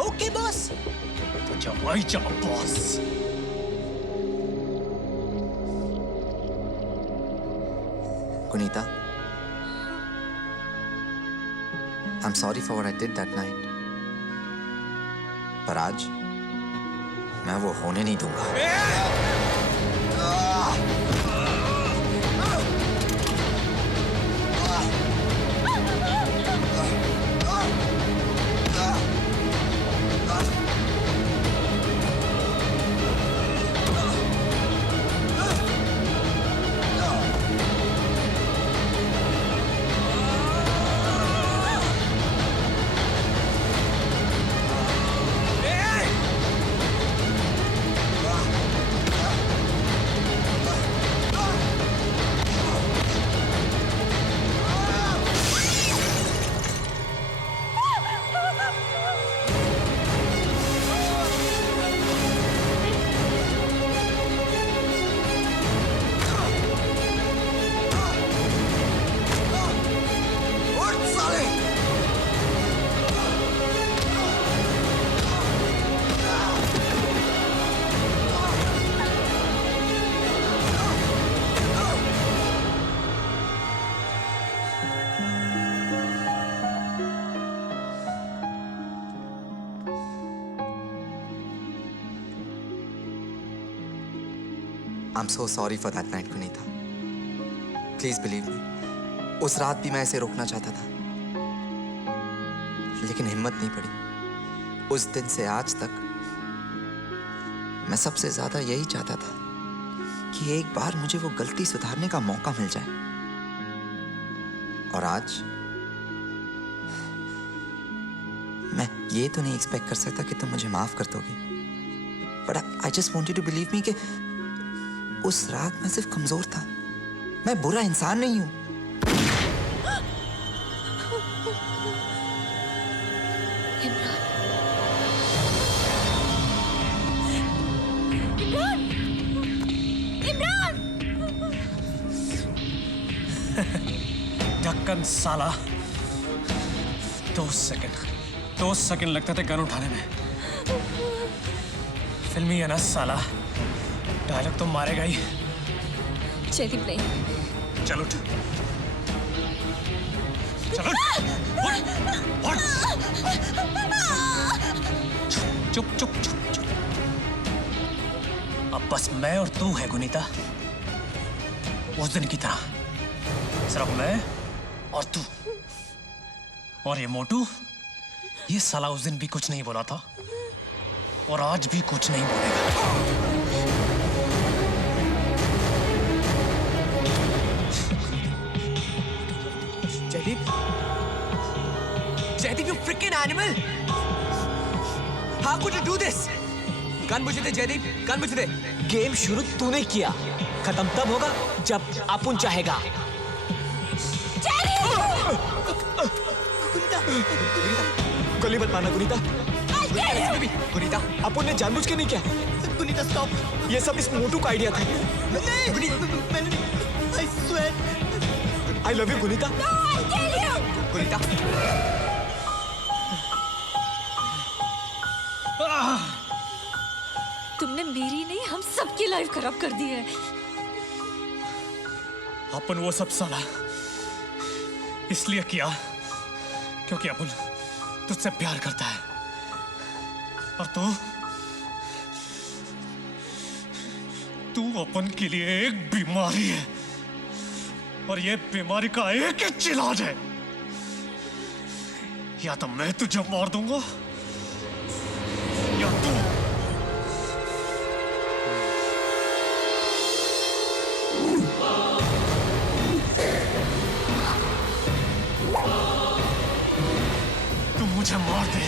ओके बॉस, तो जाओ ही जाओ boss. Kunita, I'm sorry for what I did that night. पर आज मैं वो होने नहीं दूंगा। I'm so sorry for that night, Kunita. Please believe me. उस रात भी मैं इसे रोकना चाहता था, लेकिन हिम्मत नहीं पड़ी। उस दिन से आज तक मैं सबसे ज्यादा यही चाहता था कि एक बार मुझे वो गलती सुधारने का मौका मिल जाए। और आज मैं ये तो नहीं एक्सपेक्ट कर सकता कि तुम मुझे माफ कर दोगे, but I just want you to believe me कि उस रात मैं सिर्फ कमजोर था, मैं बुरा इंसान नहीं हूं। ढक्कन साला। 2 सेकंड लगता था गन उठाने में। फिल्मी है ना साला, डायलॉग तो मारेगा ही। जयदीप नहीं। चलो उठ, चलो उठ। चुप चुप चुप चुप। अब बस मैं और तू है गुनीता, उस दिन की तरह। सिर्फ मैं और तू। और ये मोटू, ये साला उस दिन भी कुछ नहीं बोला था और आज भी कुछ नहीं बोलेगा। Jaideep, you freaking animal! How could you do this? Gun मुझे दे जयदीप, गन मुझे दे। गेम शुरू तूने किया, खत्म तब होगा जब अपुन चाहेगा। गोली मत मारना गुनीता। गुनीता, अपुन ने जानबूझ के नहीं किया। गुनीता स्टॉप। ये सब इस मोटू का आइडिया था। I love you Gunita. Gunita. तुमने मेरी नहीं, हम सबकी लाइफ खराब कर दी है। अपन वो सब साला इसलिए किया क्योंकि अपन तुझसे प्यार करता है, और तू अपन के लिए एक बीमारी है, और ये बीमारी का एक ही इलाज है, या तो मैं तुझे मार दूंगा या तू। तू मुझे मार दे।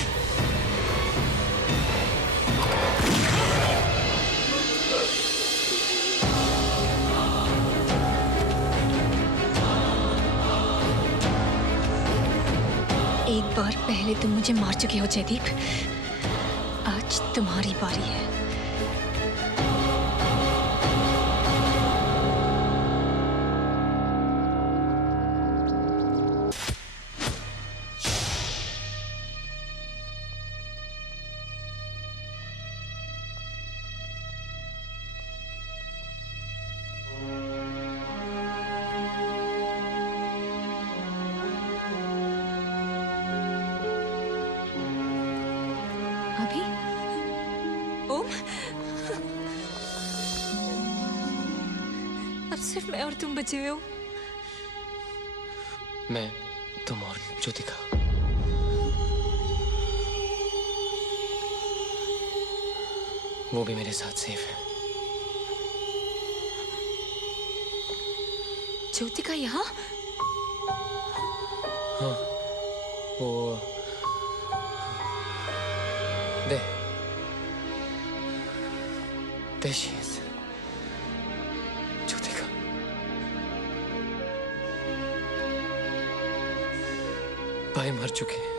एक बार पहले तुम मुझे मार चुके हो जयदीप, आज तुम्हारी बारी है। अब सिर्फ मैं और तुम बचे हुए हो। मैं, तुम और ज्योतिका। वो भी मेरे साथ सेफ है। ज्योतिका यहाँ? हाँ, वो there she is. ज्योतिका। भाई मर चुके हैं।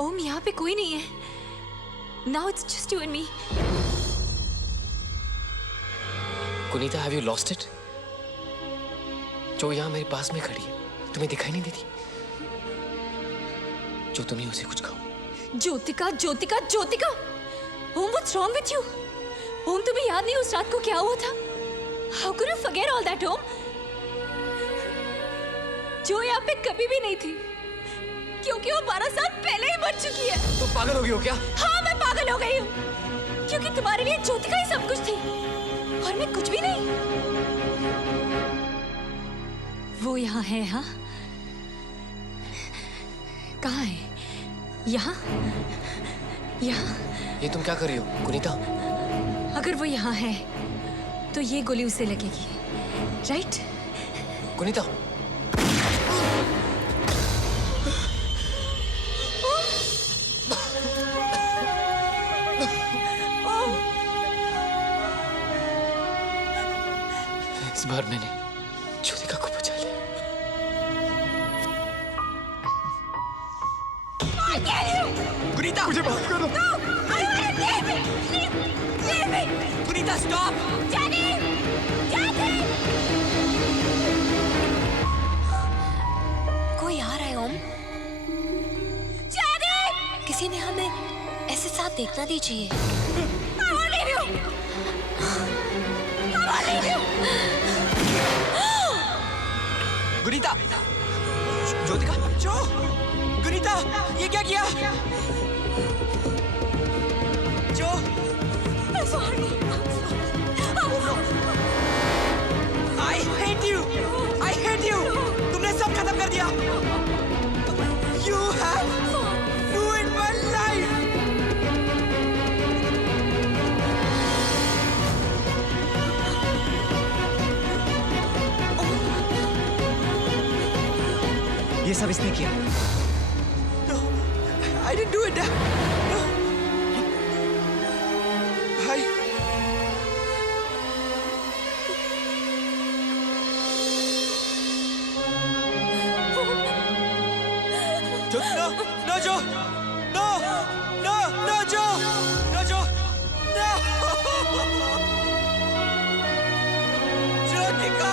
ओम, यहाँ पे कोई नहीं है। Now it's just you and me. कुनीता, have you lost it? जो यहाँ मेरे पास में खड़ी है, तुम्हें दिखाई नहीं देती? जो तुम्हें उसे कुछ कहो। ज्योतिका, ज्योतिका, ज्योतिका! ओम, what's wrong with you? ओम, तुम्हें याद नहीं उस रात को क्या हुआ था? How could you forget all that, ओम? जो यहाँ पे कभी भी नहीं थी, क्योंकि वो 12 साल पहले ही मर चुकी है। तुम पागल हो गई हो क्या? हाँ, मैं पागल हो गई हूँ, क्योंकि तुम्हारे लिए ज्योतिका ही सब कुछ थी और मैं कुछ भी नहीं। वो यहाँ है? हाँ, कहाँ है? यहाँ? यहाँ? ये तुम क्या कर रही हो गुनीता? अगर वो यहाँ है तो ये गोली उसे लगेगी, राइट? गुनीता, इस बार मैंने ज्योतिका को बचा लिया। गुनीता, मुझे माफ करो। गुनीता स्टॉप। कोई आ रहा है ओम। किसी ने हमें ऐसे साथ देखना नहीं चाहिए। गुनीता, ज्योतिका, जो गुनीता, ये क्या किया? जो I hate you! I hate you! तुमने सब खत्म कर दिया। You have ruined my life! ये सब इसने किया। No, I didn't do it. No. भाई, No, no, Joe! No! No, no, Joe! No, Joe! No! Jyotika!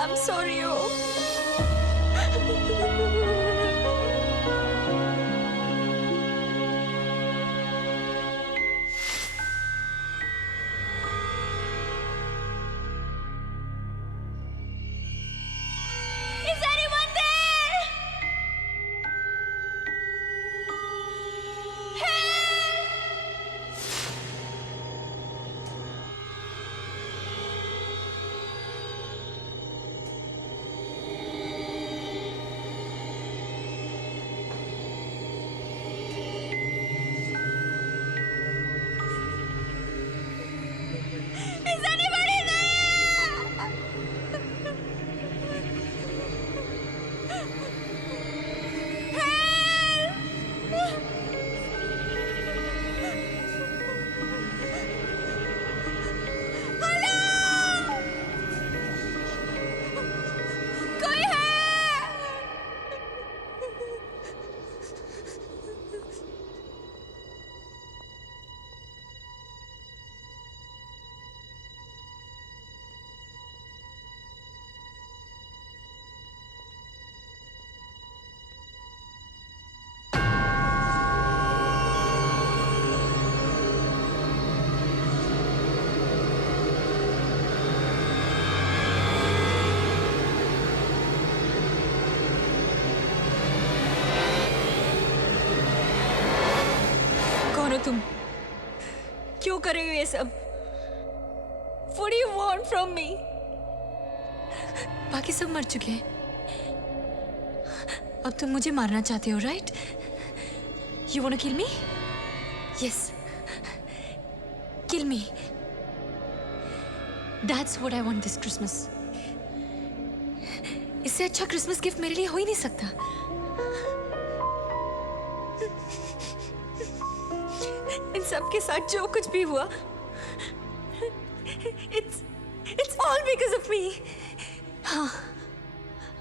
I'm sorry, Om. Is anyone there? Is anybody there? कोई है? कौन हो तुम? क्यों कर रही हो ये सब? What do you want from me? बाकी सब मर चुके हैं। अब तुम मुझे मारना चाहते हो, right? You wanna kill me? Yes. Kill me. That's what I want this Christmas. इससे अच्छा क्रिसमस गिफ्ट मेरे लिए हो ही नहीं सकता। सबके साथ जो कुछ भी हुआ, it's all because of me. हाँ,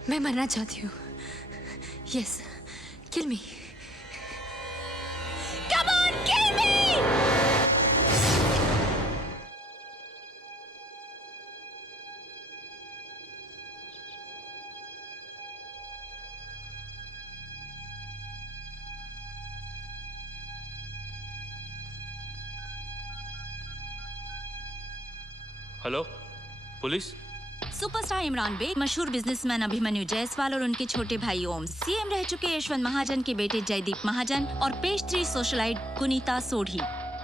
मैं मरना चाहती हूँ. Yes, kill me. Come on, kill me! Hello, police? Superstar Imran Baig, मशहूर बिजनेसमैन अभिमन्यु जायसवाल और उनके छोटे भाई ओम, सीएम रह चुके यशवंत महाजन के बेटे जयदीप महाजन और pastry socialite Gunita Sodhi,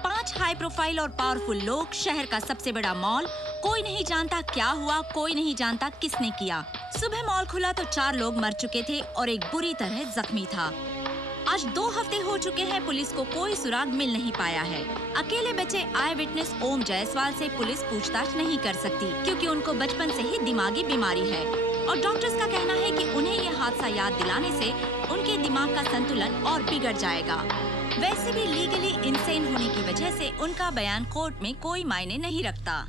5 high profile और पावरफुल लोग, शहर का सबसे बड़ा मॉल, कोई नहीं जानता क्या हुआ, कोई नहीं जानता किसने किया। सुबह मॉल खुला तो 4 लोग मर चुके थे और एक बुरी तरह जख्मी था। आज 2 हफ्ते हो चुके हैं, पुलिस को कोई सुराग मिल नहीं पाया है। अकेले बचे आई विटनेस ओम जायसवाल से पुलिस पूछताछ नहीं कर सकती क्योंकि उनको बचपन से ही दिमागी बीमारी है और डॉक्टर्स का कहना है कि उन्हें ये हादसा याद दिलाने से उनके दिमाग का संतुलन और बिगड़ जाएगा। वैसे भी लीगली इंसेन होने की वजह से उनका बयान कोर्ट में कोई मायने नहीं रखता।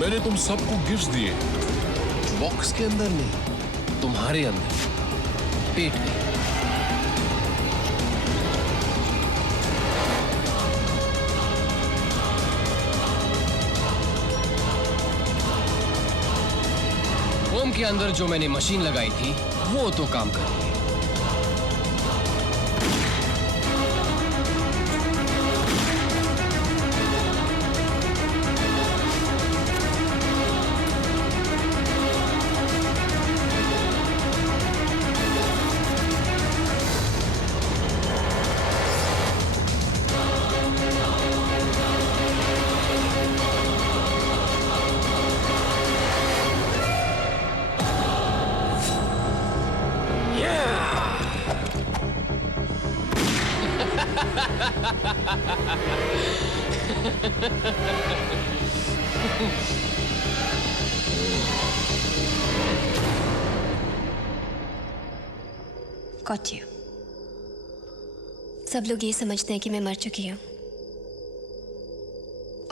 मैंने तुम सबको गिफ्ट्स दिए, बॉक्स के अंदर नहीं, तुम्हारे अंदर, पेट में। ओम के अंदर जो मैंने मशीन लगाई थी वो तो काम कर रही है। Got you. सब लोग ये समझते हैं कि मैं मर चुकी हूँ,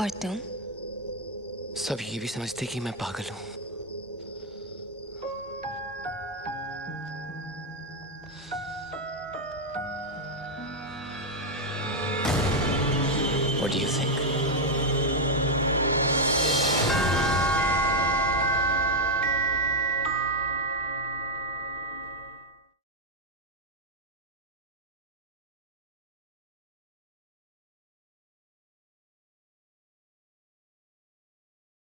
और तुम? सब ये भी समझते कि मैं पागल हूँ। What do you think?